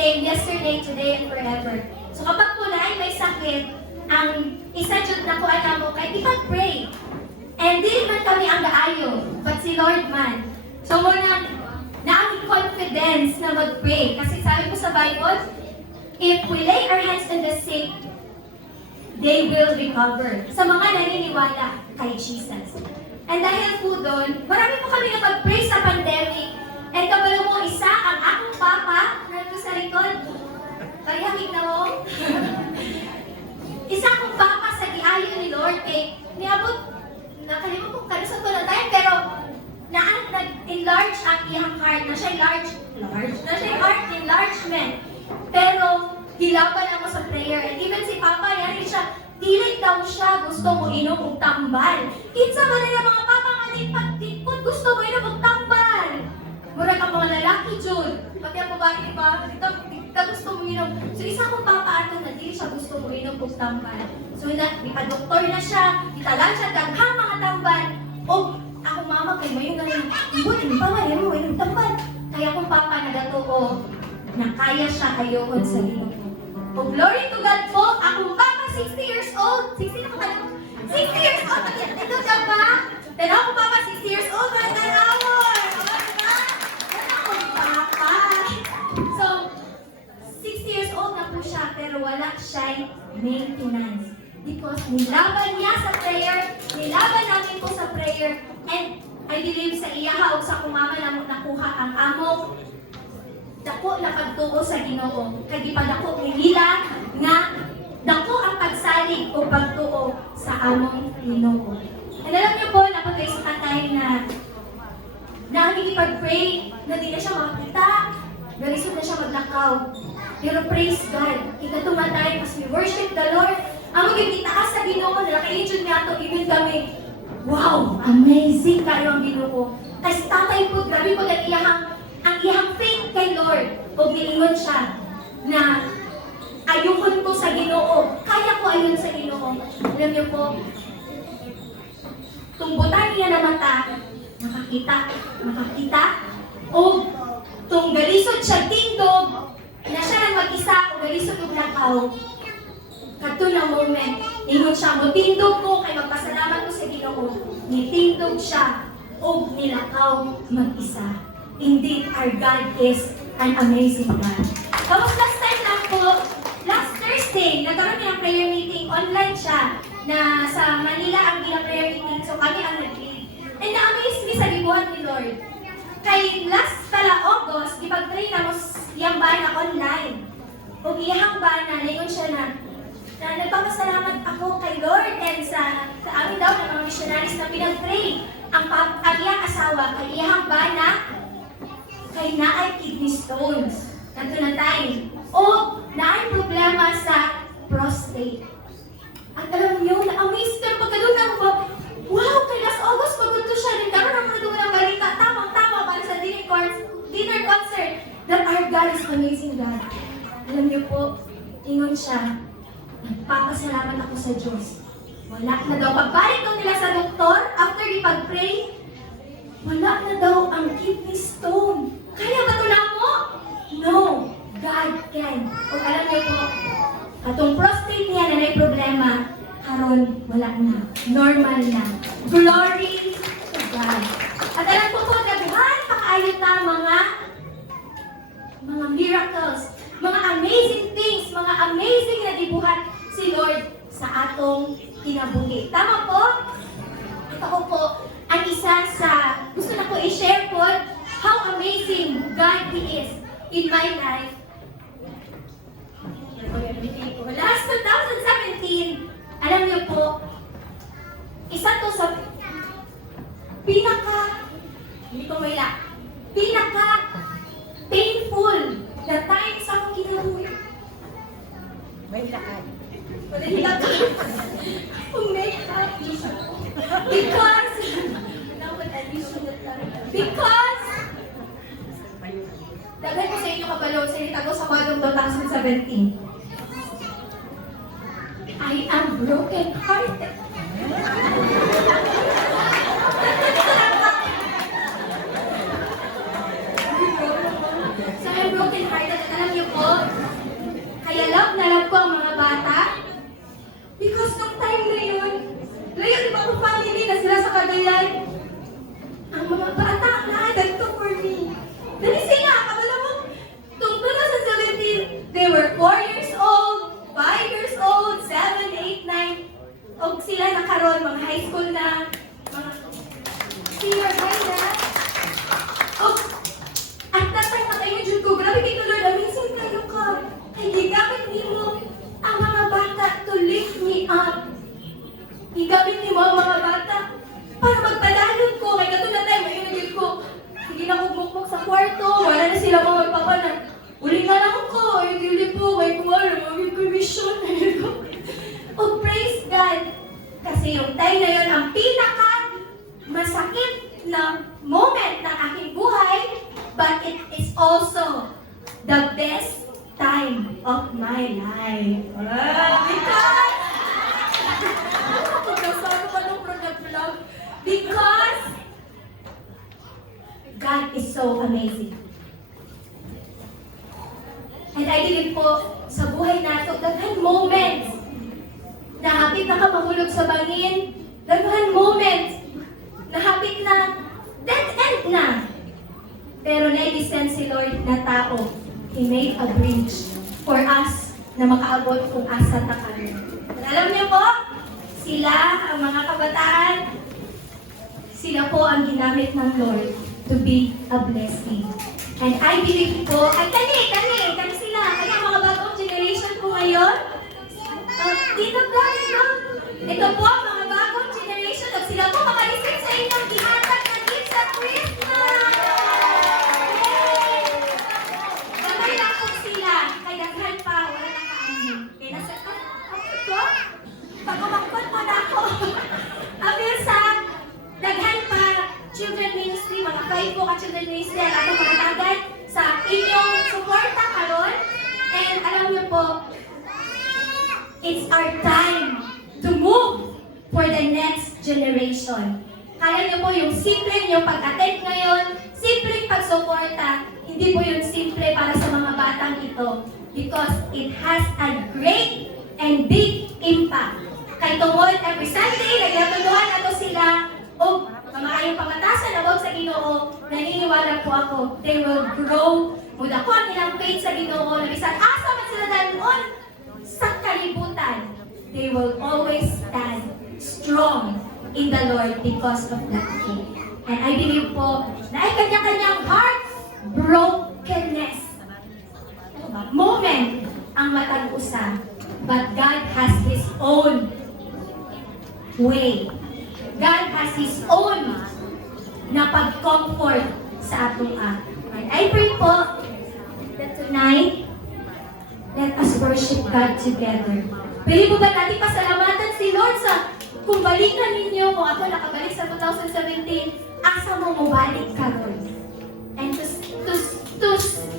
same yesterday, today, and forever. So kapag po na may sakit, ang isa dyan na po alam mo, kay ipag-pray. And di man kami ang gaayo, but si Lord man. So muna, naaming confidence na mag-pray. Kasi sabi po sa Bible, if we lay our hands on the sick, they will recover. Sa mga naniniwala kay Jesus. And dahil po doon, marami po kami nakapag-pray sa pandemic. And kabalo mo isa, ang akong papa, nandun sa likod. Parihamig na mo. Isa akong papa sa giayo ni Lord. Niabot, nakalimot ko kalusot ko na tayo, pero nag-enlarge ang iyang heart. Na siya heart enlargement. Pero, hilaban ako sa prayer. And even si Papa, yan siya, dili daw siya gusto mo inom og tambal. Kinsa ba nila mga papa nga di pagtipod, gusto mo inom og tambal. Mura ka mga lalaki, Jud. Pati ang babae, diba? Dito gusto mo inom. So, isa kong papa ato na dili siya gusto mo inom og tambal. So, ipa-doktor na siya, italan siya, daghang mga tambal. O, ako mama, kay mayon na rin, ibon, hindi pa man, mo inom tambal. Kaya akong papa nagatuo na kaya siya ayokon sa Ginoo. Oh, glory to God po! Akong papa, 60 years old. 60 na ko tayo. 60 years old! Ito siya ba? Pero akong papa, 60 years old. Parang tanawon! Diba? Yan akong papa. So, 60 years old na po siya, pero wala siyang maintenance. Because nilaban niya sa prayer, nilaban namin po sa prayer, and I believe sa iyaha o sa kumama na nakuha ang among dako na pagtuo sa Ginoo. Kay gipadako nila nga dako ang pagsalig o pagtuo sa among Ginoo. And alam niyo po, napagay sa katay na nakikipag-pray na di na siya makakita, nalisod na siya maglakaw. Pero praise God, ikatumatay as we worship the Lord, ang magigitaas sa Ginoo, nalakayin niya ito, even kami, wow, amazing kayo ang Ginoo. Kasi tatay po, grabe po ang iyang faith kay Lord, o giingon siya na ayukon ko sa Ginoo, kaya ko ayon sa Ginoo. Alam niyo po, tumbutan niya na mata, makakita, o tunggalisod siya tindog, na siya nang mag-isa, o galisod og lakaw. Kadto na moment, ingon siya, mo tindog ko, kay magpasalamat ko sa Ginoo, nitindog siya, o nilakaw mag-isa. Indeed, our God is an amazing God. Tapos last time lang po, last Thursday, nagkaroon niya ng prayer meeting. Online siya, na sa Manila ang gina-prayer meeting. So kami ang nag-lead. And na-amaze me sa libuhan ni Lord. Kay last pala August, ipag-pray na mo yung bana online. O iyang bana, naingon siya na nagpapasalamat ako kay Lord and sa amin daw ng mga missionaries na pinag-pray. Ang iyang asawa, kay iyang bana, kay naay kidney stones. Kanto na tayo. O naay problema sa prostate. At alam niyo, na-amaze ka pagkalunan ko, wow, kay last August pagpunto siya, nagkaroon ng mga ng balita, tamang-tama para sa dinner concert, that our God is amazing God. Alam niyo po, ingon siya, nagpapasalamat ako sa Diyos. Wala na daw. Pagbalik daw nila sa doktor, after ipag-pray, wala na daw ang kidney stone. Kaya ba ito na mo? No, God can. Kung alam niyo po, atong prostate niya na may problema, karon wala na. Normal na. Glory to God. At alam po po, daghan pakaayon na mga miracles, mga amazing things, mga amazing na dibuhat si Lord sa atong kinabuhi. Tama po? Ito ko po, ang isa sa gusto na ko i-share po how amazing God He is in my life. Last 2017, alam niyo po, isa to sa pinaka-painful na time sa akong kinabuhi. May lakad. Wala hilakad. Because daghan ko sa inyo kabalo sa inyo tago sa Madong 2017. I am broken hearted. So I'm broken hearted. Alam niyo po, Kasi yung time na yun, ang pinaka masakit na moment ng aking buhay, but it is also the best time of my life. Because God is so amazing. And I believe po, sa buhay nato, daghan moments na hapit na ka mahulog sa bangin, daghan moments na hapit na dead end na. Pero na-descend si Lord na tao. He made a bridge for us na makaabot kung asa ta kami. Alam niyo po, sila, ang mga kabataan, sila po ang ginamit ng Lord to be a blessing. And I believe po, kani sila, kaya mga bagong generation po ngayon, dito guys, no? Ito po, mga bagong generation, at sila po makalisip sa inyong gihatag na gift sa Christmas! Yay! Kamay lang po sila, kay daghan pa, wala nang kaano. Kaya nasa, ko? Pag-umakot mo na ako. Apil sa daghan pa, children ministry, mga 5 po ka children ministry, at atong mga tagad sa inyong suporta karon. And alam niyo po, it's our time to move for the next generation. Kala niyo po yung simple niyong pag-attend ngayon, simpleng pagsuporta, hindi po yung simple para sa mga batang ito. Because it has a great and big impact. Kay tungod every Sunday, naglatunduan na to sila, o maayong pangatasan about sa Ginoo, naniniwala po ako, they will grow, mula ko ang ilang faith sa Ginoo, na bisan asa man sila danon sa kalibutan, they will always stand strong in the Lord because of that faith. And I believe po, na ay kanya-kanyang heart brokenness moment ang matag-usa, but God has His own way. God has His own na pag-comfort sa atong And I pray po that tonight, let us worship God together. Pwede po ba natin pasalamatan si Lord sa kung balikan ninyo, kung ako nakabalik sa 2017, asa mo mabalik ka, Lord? And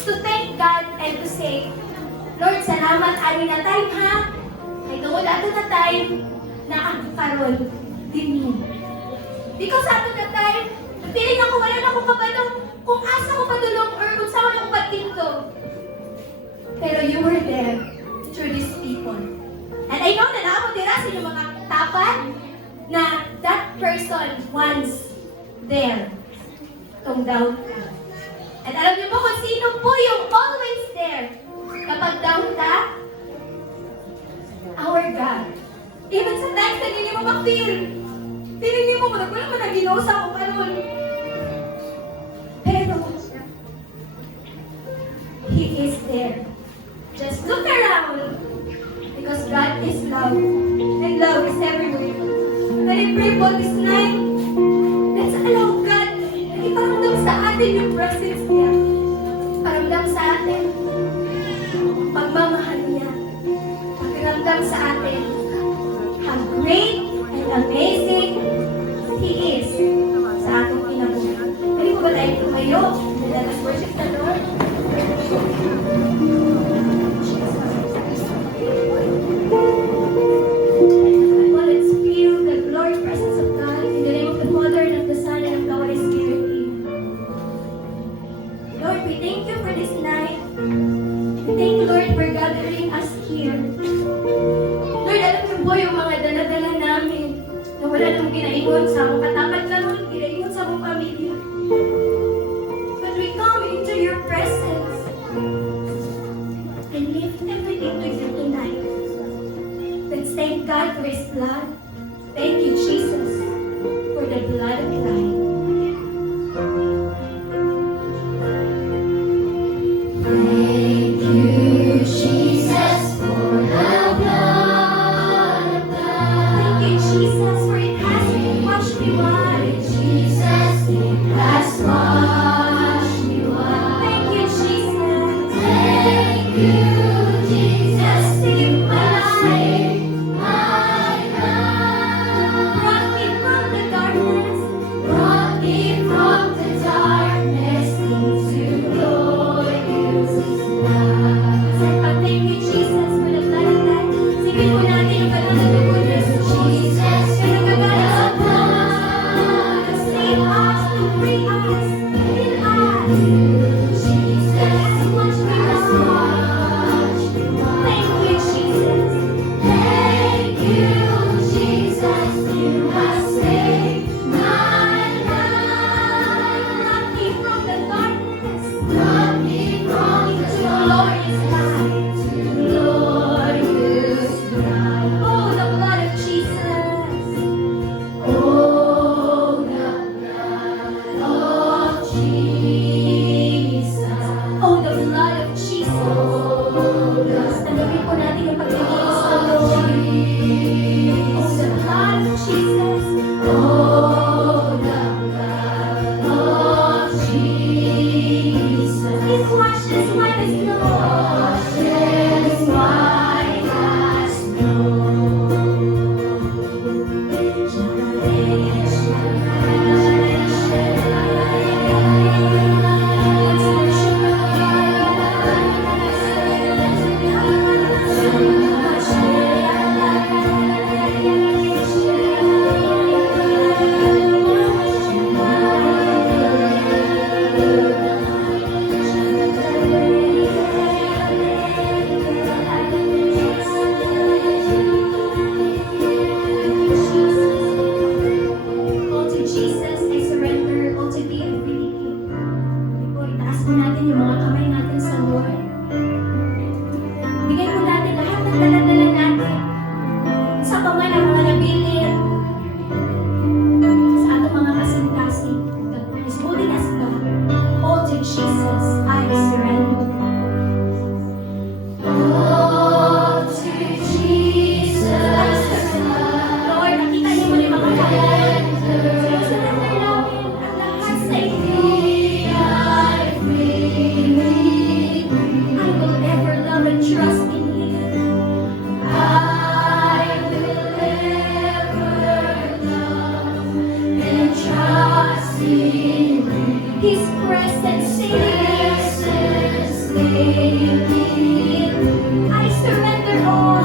to thank God and to say, Lord, salamat ani na time ha. Ay tungod ato na time na ang karon din mo. Because ato na time, feeling ako wala na akong kabalo kung asa ko padulong or kung saan ako patinto. Pero you were there through these people. And I know na naamo dira sa inyong mga tapat na that person once there. Tong down ka. And alam niyo po kung sino po yung always there kapag down ka? Our God. Even sa times na hindi mo mag-feel. Feeling niyo mo, wala mo na Ginoo sa akong kanon. Pero, He is there. Just look around. Because God is love. And love is everywhere. And I pray for this night, let's allow God na iparamdam sa atin yung presence niya. Paramdam sa atin pagmamahal niya. Pakiramdam sa atin how great and amazing He is sa ating kinabuhi. Pwede ko ba tayo tumayo? Let us worship the Lord. Well, let's feel the glory presence of God in the name of the Father, and of the Son, and of the Holy Spirit. Lord, we thank you for this night. We thank you, Lord, for gathering us here. Lord, alam niyo po yung mga dala-dala namin na wala nang ginaingon sa among katapat naman, ginaingon sa among pamilya. But we come into your presence and lift everything to you tonight. Let's thank God for His blood. Thank you, Jesus, for the blood of life. Thank you, Jesus, for the blood of God. Thank you, Jesus, for it has washed me white. Jesus, it has washed me white. Thank you, Jesus. Thank you, Jesus, in my life, my God. po natin yung mga kamay natin sa Lord. Bigay po natin lahat ng dala-dala natin. Sa pa man ang mga nabilin sa atong mga kasing-kasing. As holy as God. Oh, to Jesus, I surrender. Oh, to Jesus, Lord, nakita niyo mo yung mga kamay. Sinusurrender namin ang lahat sa inyo. I will ever love and trust in Him. I will ever love and trust in Him. His presence in me. I surrender all.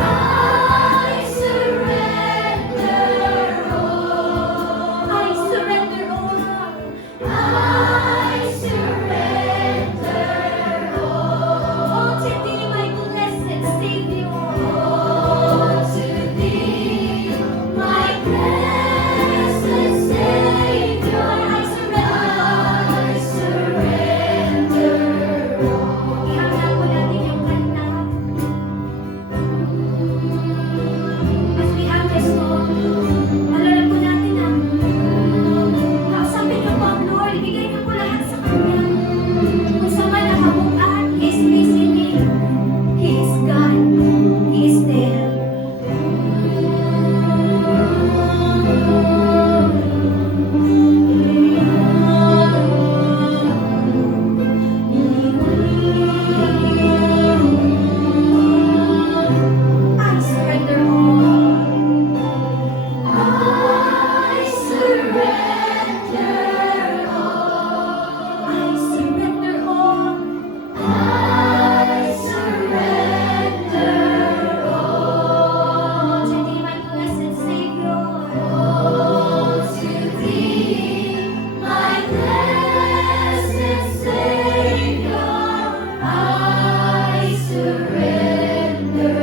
I surrender all. I surrender all. I surrender all. To Thee, my blessed Savior. To Thee, my blessed Savior. I surrender all. Ihanda po natin yung kanta. As we have this song, alala po natin na kausapin niyo po ang Lord, ibigay niyo po lahat sa Kanya. Kung sa man ang kabukaan, He is listening. He is God. He is there. I surrender all. I surrender all. I surrender all. I surrender all. To Thee, my blessed Savior. To Thee, my blessed Savior. I surrender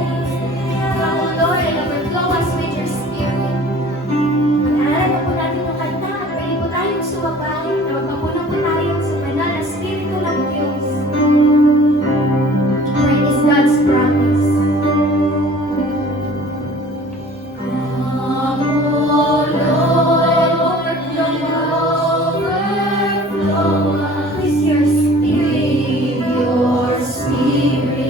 Come, Lord, and overflow us with your Spirit. Mag-aaral na po natin yung kanta at pwede po tayong sumabay na magpapunan po tayo sa banal na Espiritu ng Diyos. For it is God's promise. Come, O Lord, overflow us with your Spirit, your Spirit.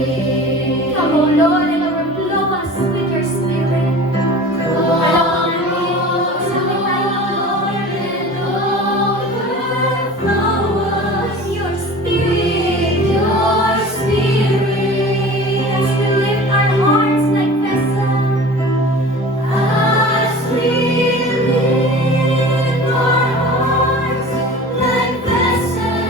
Come, O Lord, and overflow us with your Spirit. Alam mo namin, sabi tayo, Lord, and overflow us, your Spirit, your Spirit. As we lift our hearts like vessels, as we lift our hearts like vessels.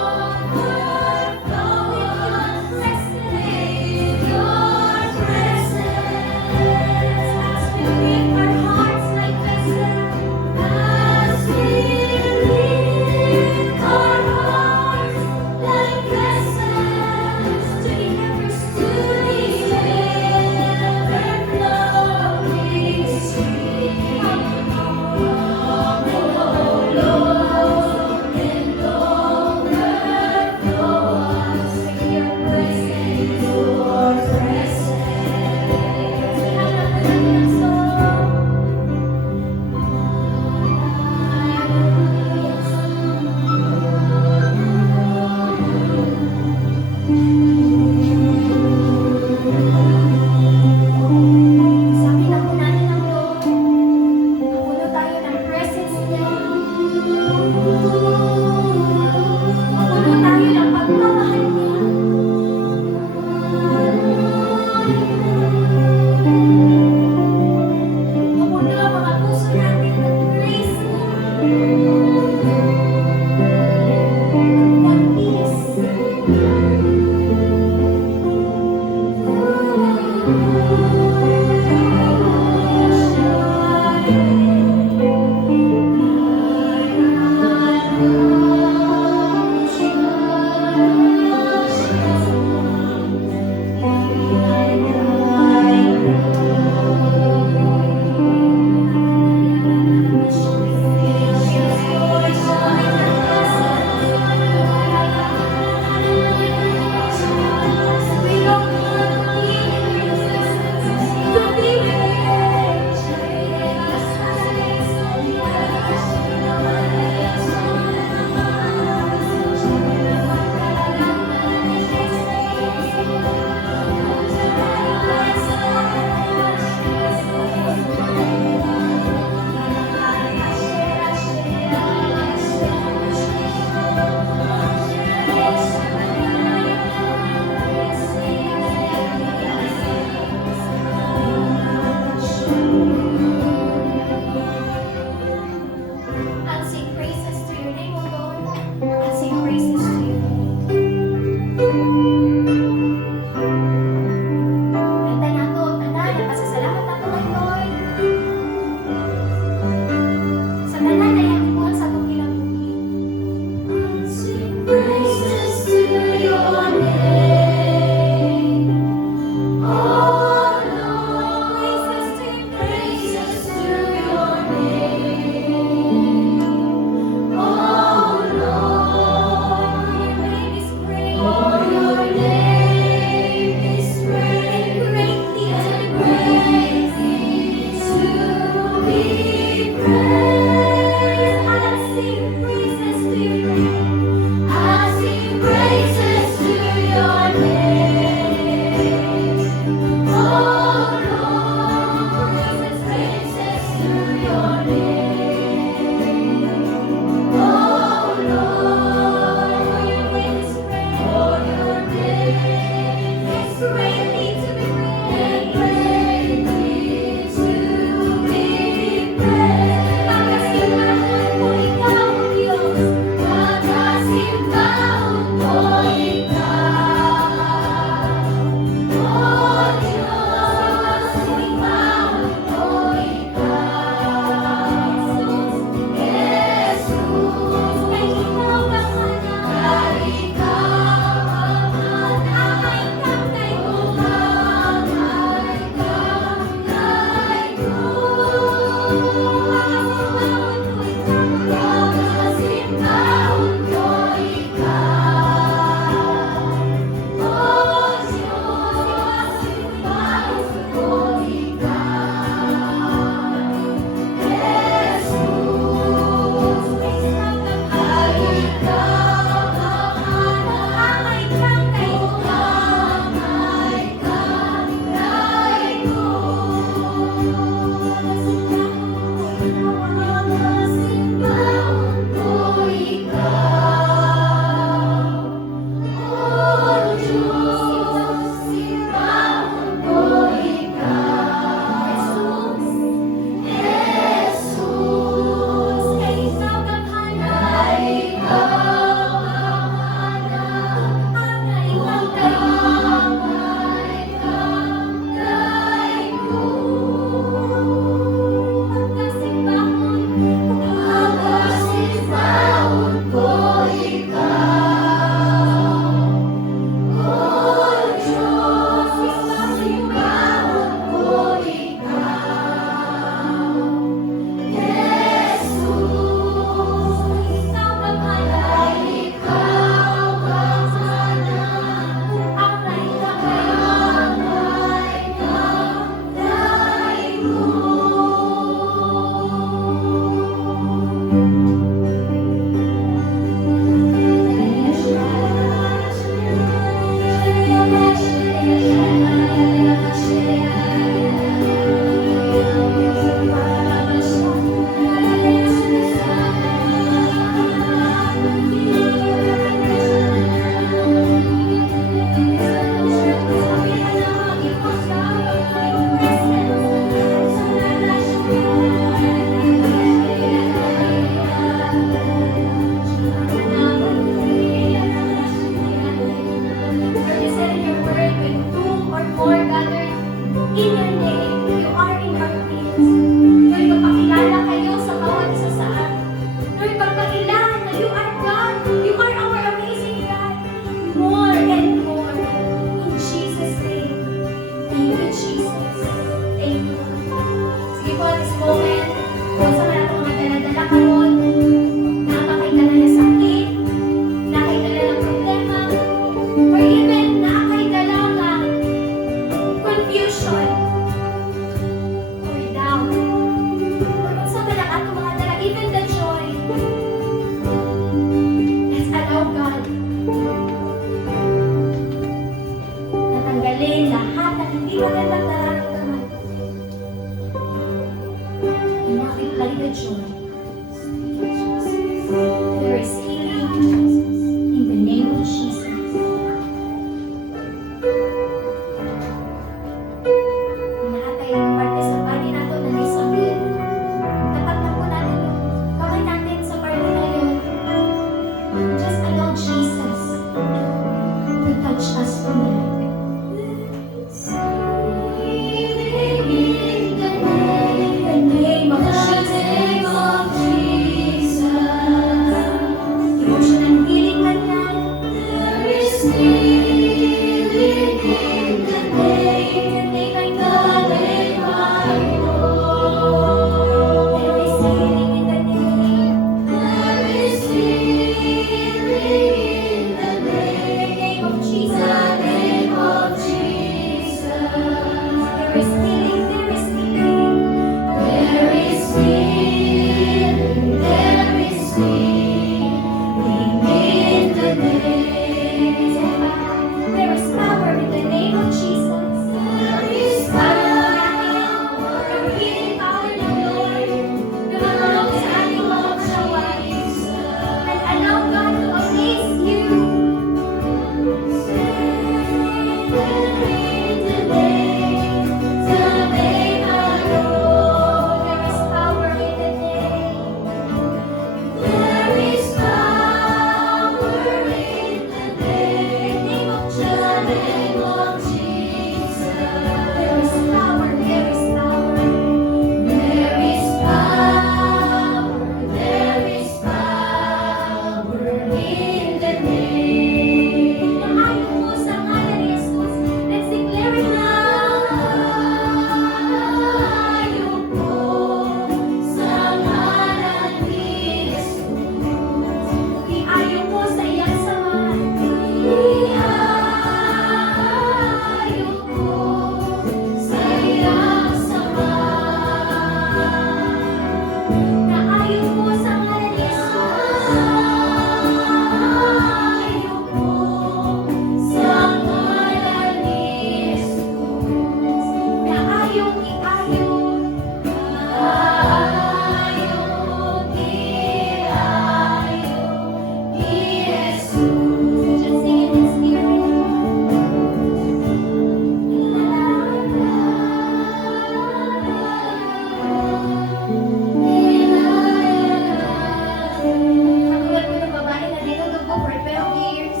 Katulad po ng babae na dinudog po for 12 years.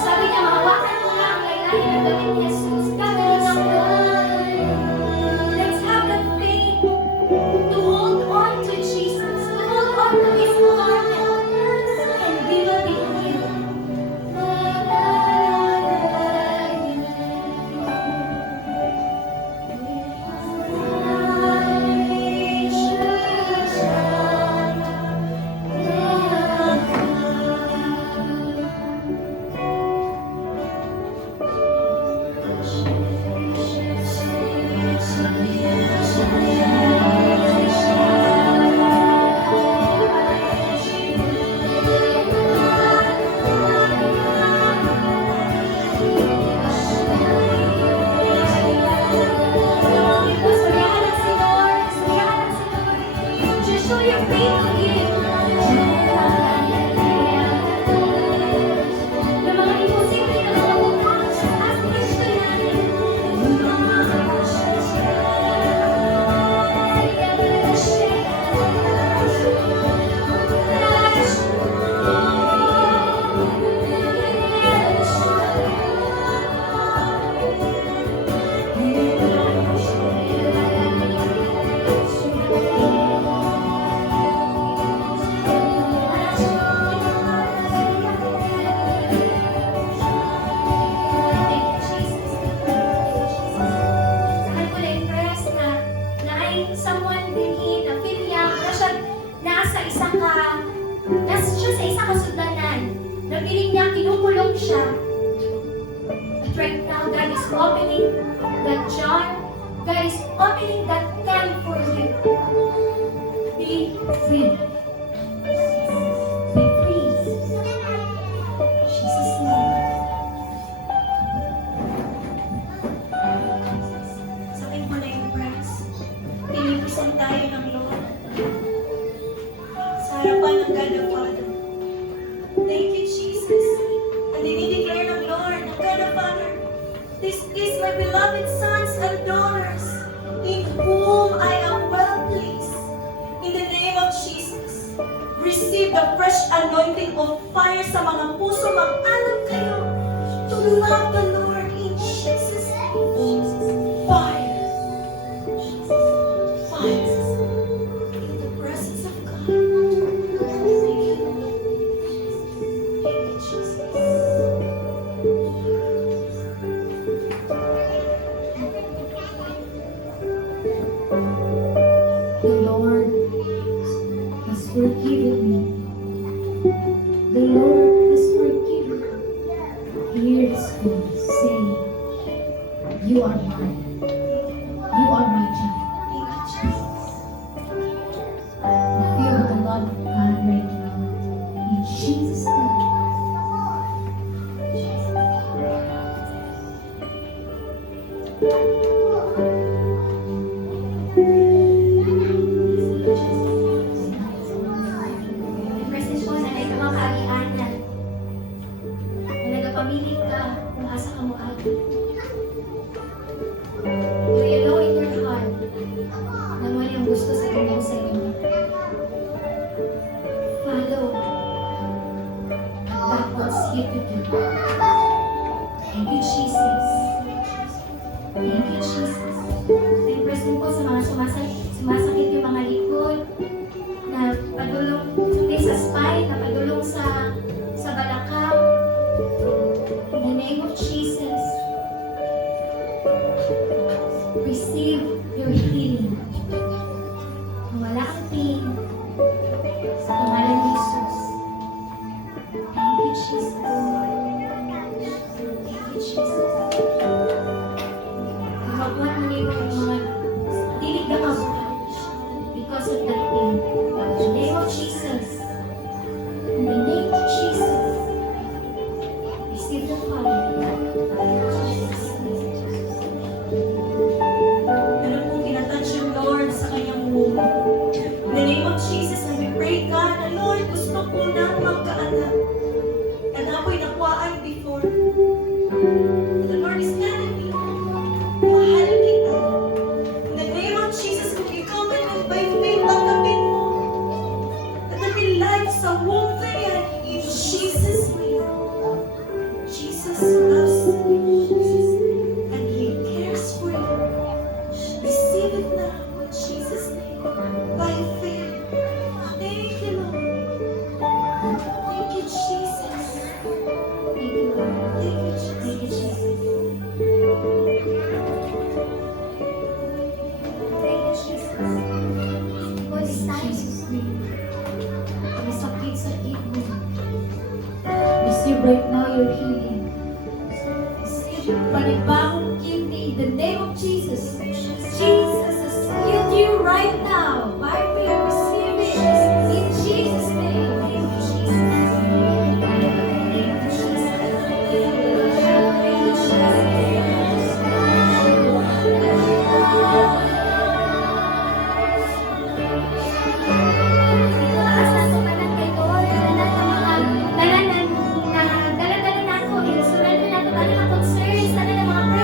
Sabi niya, mahawakan mo lang ang laylahin ng damit ni Jesus. Gagawin ang Lord. Let's have the faith to hold on to Jesus, to hold on to His garment, and we will be healed. Suriyahan ang Senyor, suriyahan ang Senyor. Just show your faith to Him. Na mga imposible na mga bukas, ask Kristo natin. Saan ko na-impress na ay someone din na feel niya na siya nasa siya sa isang kasudlanan na feeling niya kinukulong siya. But right now, God is opening that jar. God is opening that can for you. Be free. Be free. Jesus' name. Sa akin po na-impress. Pinipisan tayo ng Lord. Sa harapan ng God the Father. Thank you, Jesus. And dinideclare ng Lord, ng God the Father, this is my beloved sons and daughters, in whom I am well pleased. In the name of Jesus, receive the fresh anointing of fire sa mga puso. Mag-alam kayo to love the Lord in Jesus' name. Fire. Fire. In the presence of God. Thank you, Lord. Thank you, Jesus. The Lord has forgiven me. The Lord has forgiven me. Hear His voice saying, "You are mine. You are my child." I feel the love of God right now. In Jesus' name. Presence mo na ay mga kaagianan. Na nagapamili ka kung asa ka mo agi. You know in your heart na mo yung gusto sa Ginoo sa inyo. Follow what God wants you to do. Thank you, Jesus. Thank you po sa mga sumasakit yung mga likod, na padulong sa spine, na padulong sa balakang. In the name of Jesus, receive your healing. Wala kang pain. Sa pangalan ni Jesus. Thank you, Jesus. Thank you, Jesus. Kahabuan mo niyo yung mga dilig na mabuhay because of that pain. In the name of Jesus. In the name of Jesus. Receive the Father. Ano pong tinatouch yung Lord sa kanyang womb. In the name of Jesus, and we pray, God, na Lord, gusto ko na magkaanak. And ako'y nakuhaan before. The Lord is telling me, mahal kita. In the name of Jesus, kung ikaw man yung by faith, tanggapin mo. Tanggapin life sa womb na yan. In Jesus' name. Jesus loves you. And He cares for you. Receive it now in Jesus' name. By faith. Thank you, Lord. Thank you, Jesus. Thank you, Lord. Thank you, Jesus. Thank you, Jesus. Thank you, Jesus. God is nice to me. May sakit-sakit mo. Receive right now your healing. Receive panibagong kidney in the name of Jesus. Jesus has healed you right now. By faith, receive it. In Jesus' name. Thank you, Jesus. Thank you, Jesus. Thank you, Taas na sumanan kay Lord. Dala na ako. Ilusunan mo na ito. Tala na concerns. Tala na mga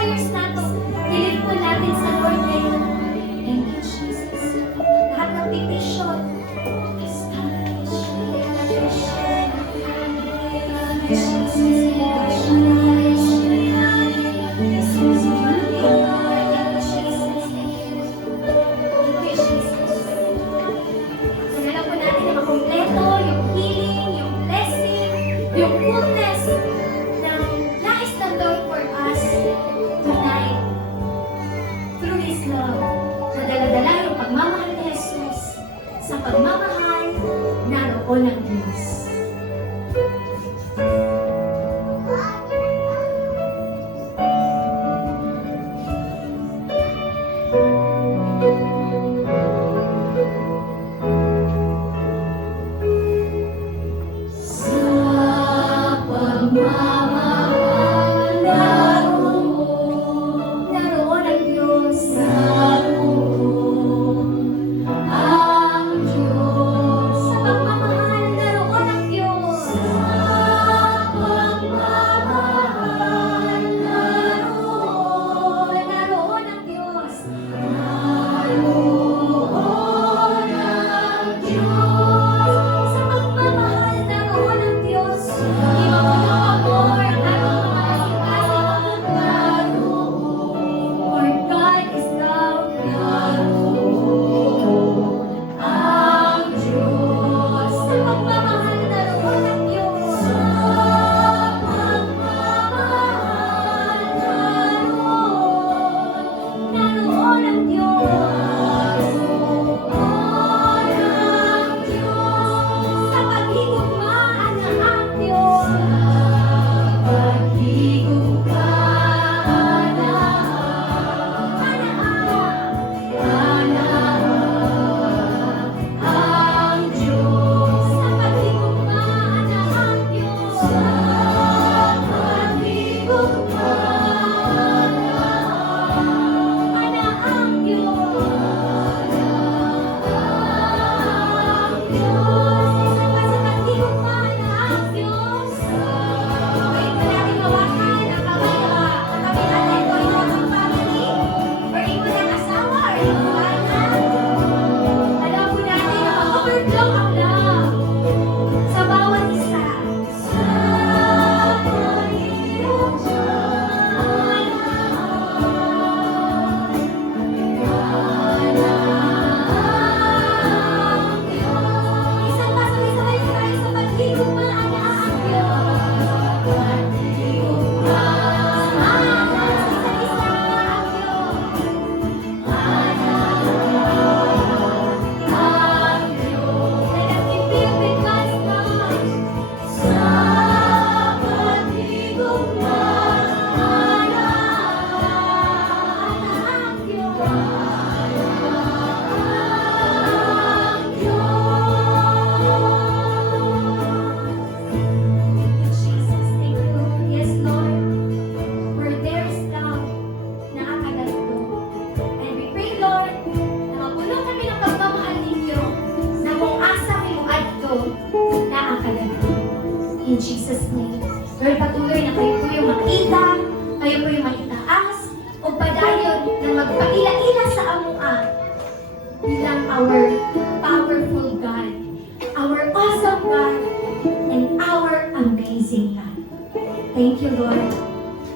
Thank you, Lord.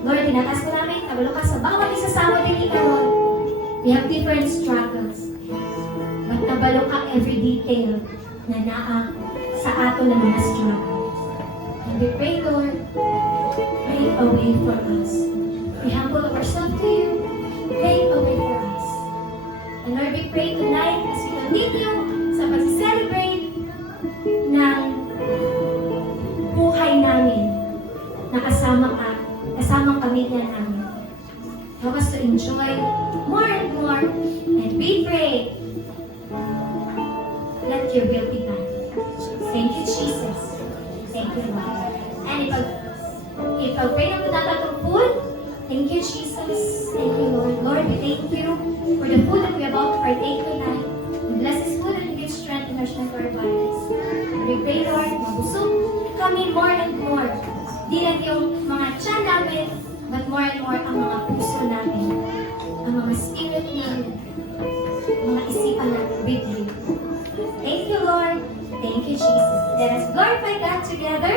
Lord, tinatas ko namin, kabalo ka sa bawat isa sa amin din ikaw. We have different struggles. But kabalo ka every detail na naa sa ato na mga struggles. And we pray, Lord, make a way for us. We humble ourselves to you. Make a way for us. And Lord, we pray tonight as we continue sa pag-celebrate ng buhay namin na kasama ka, kasama ang pamilya namin. Help us to enjoy more and more, and we pray, let your will be done. Thank you, Jesus. Thank you, Lord. And ipag-pray na po natin itong food. Thank you, Jesus. Thank you, Lord. Lord, we thank you for the food that we're about to partake tonight. We bless this food and we give strength and nourishment to our bodies. And we pray, Lord, mabusog kami more and more. Di lang yung mga tiyan namin, but more and more ang mga puso namin, ang mga spirit namin, ang mga isipan namin with you. Thank you, Lord. Thank you, Jesus. Let us glorify God together.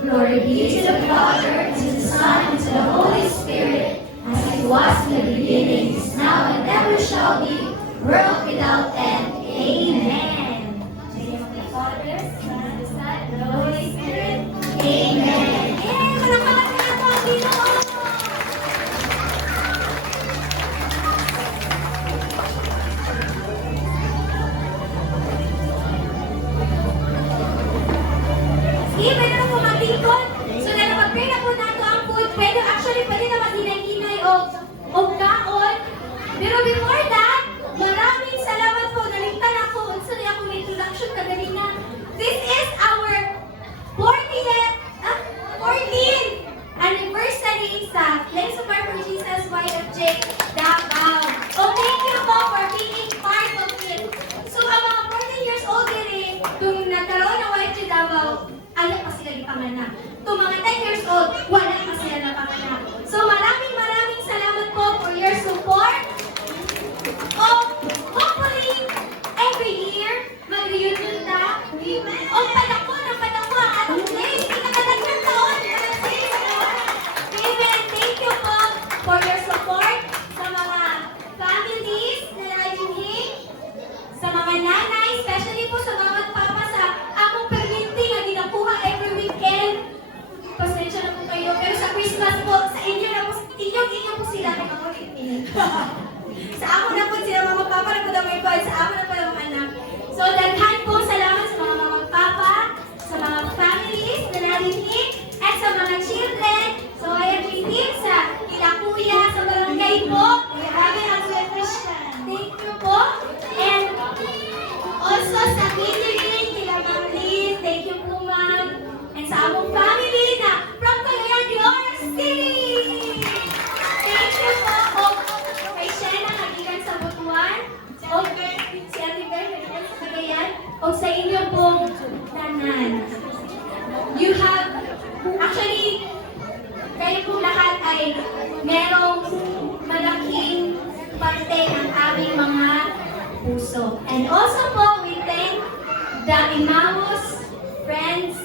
Glory be to the Father, and to the Son, and to the Holy Spirit, as it was in the beginning, is now, and ever shall be, world without end. Amen. In the name of the Father, and the Son, and the Holy Spirit. Amen. Yay! Malakpakan na po ang Pinoon! Sige, pwede na po mag-tingkod. So, napag-pray na po nato ang food. Pwede na mag-hinay-hinay o kaon. Pero before that, maraming salamat po. Naligtan ako. Unsa na ako may introduction kaganina. This is our 14th anniversary sa Flames of Fire for Jesus YFJ Davao. Oh, thank you po for being part of it. So, ang mga 14 years old din kung nagkaroon ng YFJ Davao, ayaw pa sila ipanganak. Kung mga 10 years old, wala pa sila napanganak. So, maraming salamat po for your support. Oh, hopefully, every year, mag-reunion na. Oh, padako ang atong place. Ikakadagdag taon. Amen. Thank you po for your support sa mga families na naging sa mga nanay, especially po sa mga magpapa sa among perminti na ginakuha every weekend. Pasensya na po kayo. Pero sa Christmas po, sa inyo na po, inyo po sila kay mga ulit. Sa ako na po sila mga papa na po na may boy, sa ako na po yung anak. So, daghan po salamat sa mga papa, sa mga families na narinig, at sa mga children. So, ayan yung team sa kila kuya, sa barangay po. Grabe ang Christian. Thank you po. And also sa catering, kila Ma'am Liz, thank you po ma'am. And sa among family na from Cagayan de Oro City. Thank you po. O, kay Shena, nagigan sa Butuan. O, si Ate Bel, nagigan sa Cagayan. O, sa inyo pong tanan. You have, actually, kayo pong lahat ay merong malaking parte ng aming mga puso. And also po, we thank the Emmaus friends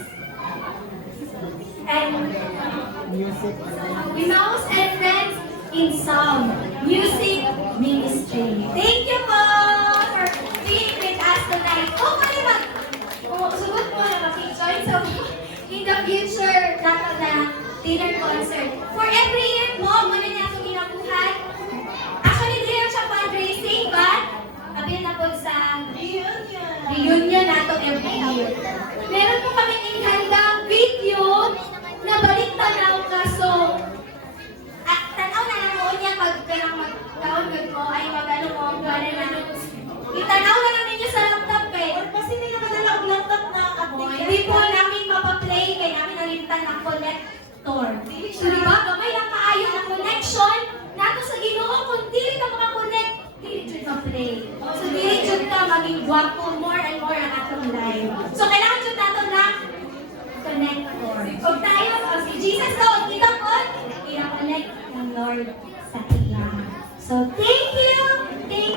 and Emmaus and friends in Psalm Music Ministry. Thank you po for being with us tonight. Hopefully, sugot mo na mag-join sa in the future dapat na dinner concert. For every year po, muna niya itong ginabuhat. Actually, hindi lang siya fundraising, but abil na po sa reunion na ito every year. Meron po kami inhandang video na balik tanaw kaso tanaw na namuon niya pag magkaon ko ay magano mo ang gano'n na itanaw na lang ninyo sa laptop kayo. Kasi may nakadala ang laptop na Hindi po namin mapaplay kaya namin nalimtan ng connector. So diba, gamay lang kaayo ng connection nato sa Ginoo kung dili ka makakonect, dili jud ma-play. So dili jud ka maging guwapo more and more ang atong live. So kailangan jud nato na connector. Kung tayo, si Jesus daw, kita po, i-connect ng Lord sa iya. So thank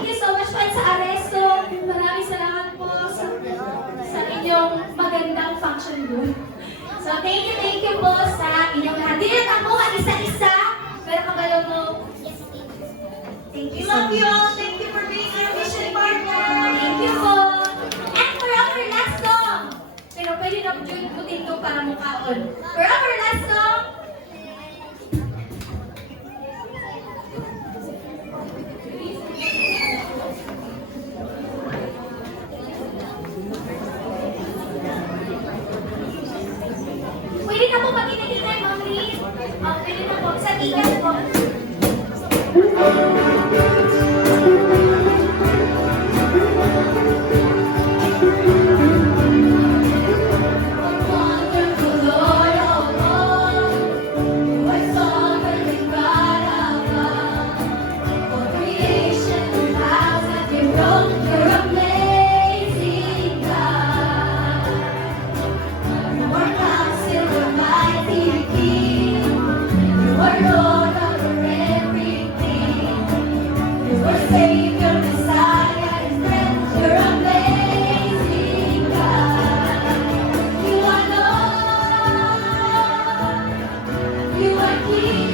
you so much po sa Aresto. Maraming salamat po sa inyong magandang function room. So So, thank you po sa inyong lahat. Hindi lang ako ang isa-isa, pero kabalo mo, thank We you so love you all. much. Thank you for being our mission partner. Thank you po. And for our last song, pero pwede na putin to para mukhaon. For our last song, pwede na po pag-inahinay, Ma'am Liz. Pwede na po. Sa tigas po. Wonderful Lord of all, you are sovereign God above. For creation bows at your throne, you're amazing God. You are Counselor, mighty King. You are Lord over everything. You are Savior, Messiah, and friend. You're amazing God. You are Lord. You are King.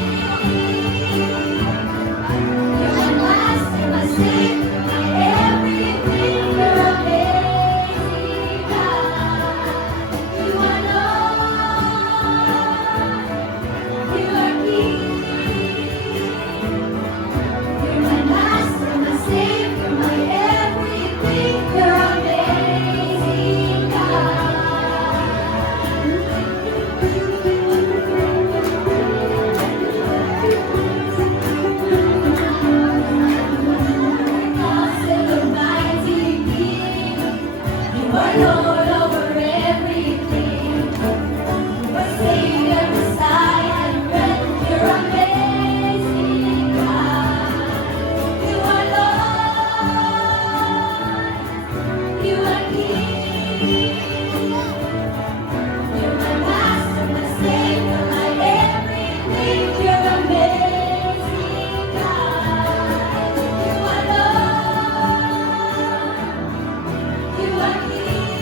You are Master, my Savior, my everything. You're amazing God. You are Lord. You are King. You're my Master, my Savior, my everything. You're amazing God. Counselor, mighty King. You are Lord over everything. You are Savior, Messiah, and friend. You're amazing God. You are Lord. You are King. You're my Master, my Savior, my everything. You're amazing God. You are Lord. You are King.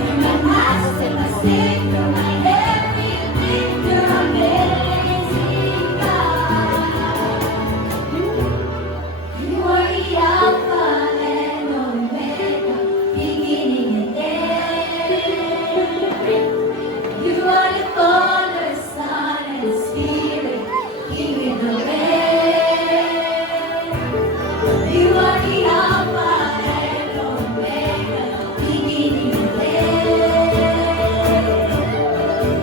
You're my Master, my Savior, my everything. You're amazing God. You are the Alpha and Omega, beginning and end. You are the Father, Son, and Spirit, King in the end. You are the Alpha and Omega, beginning and end.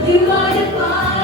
You are the Father.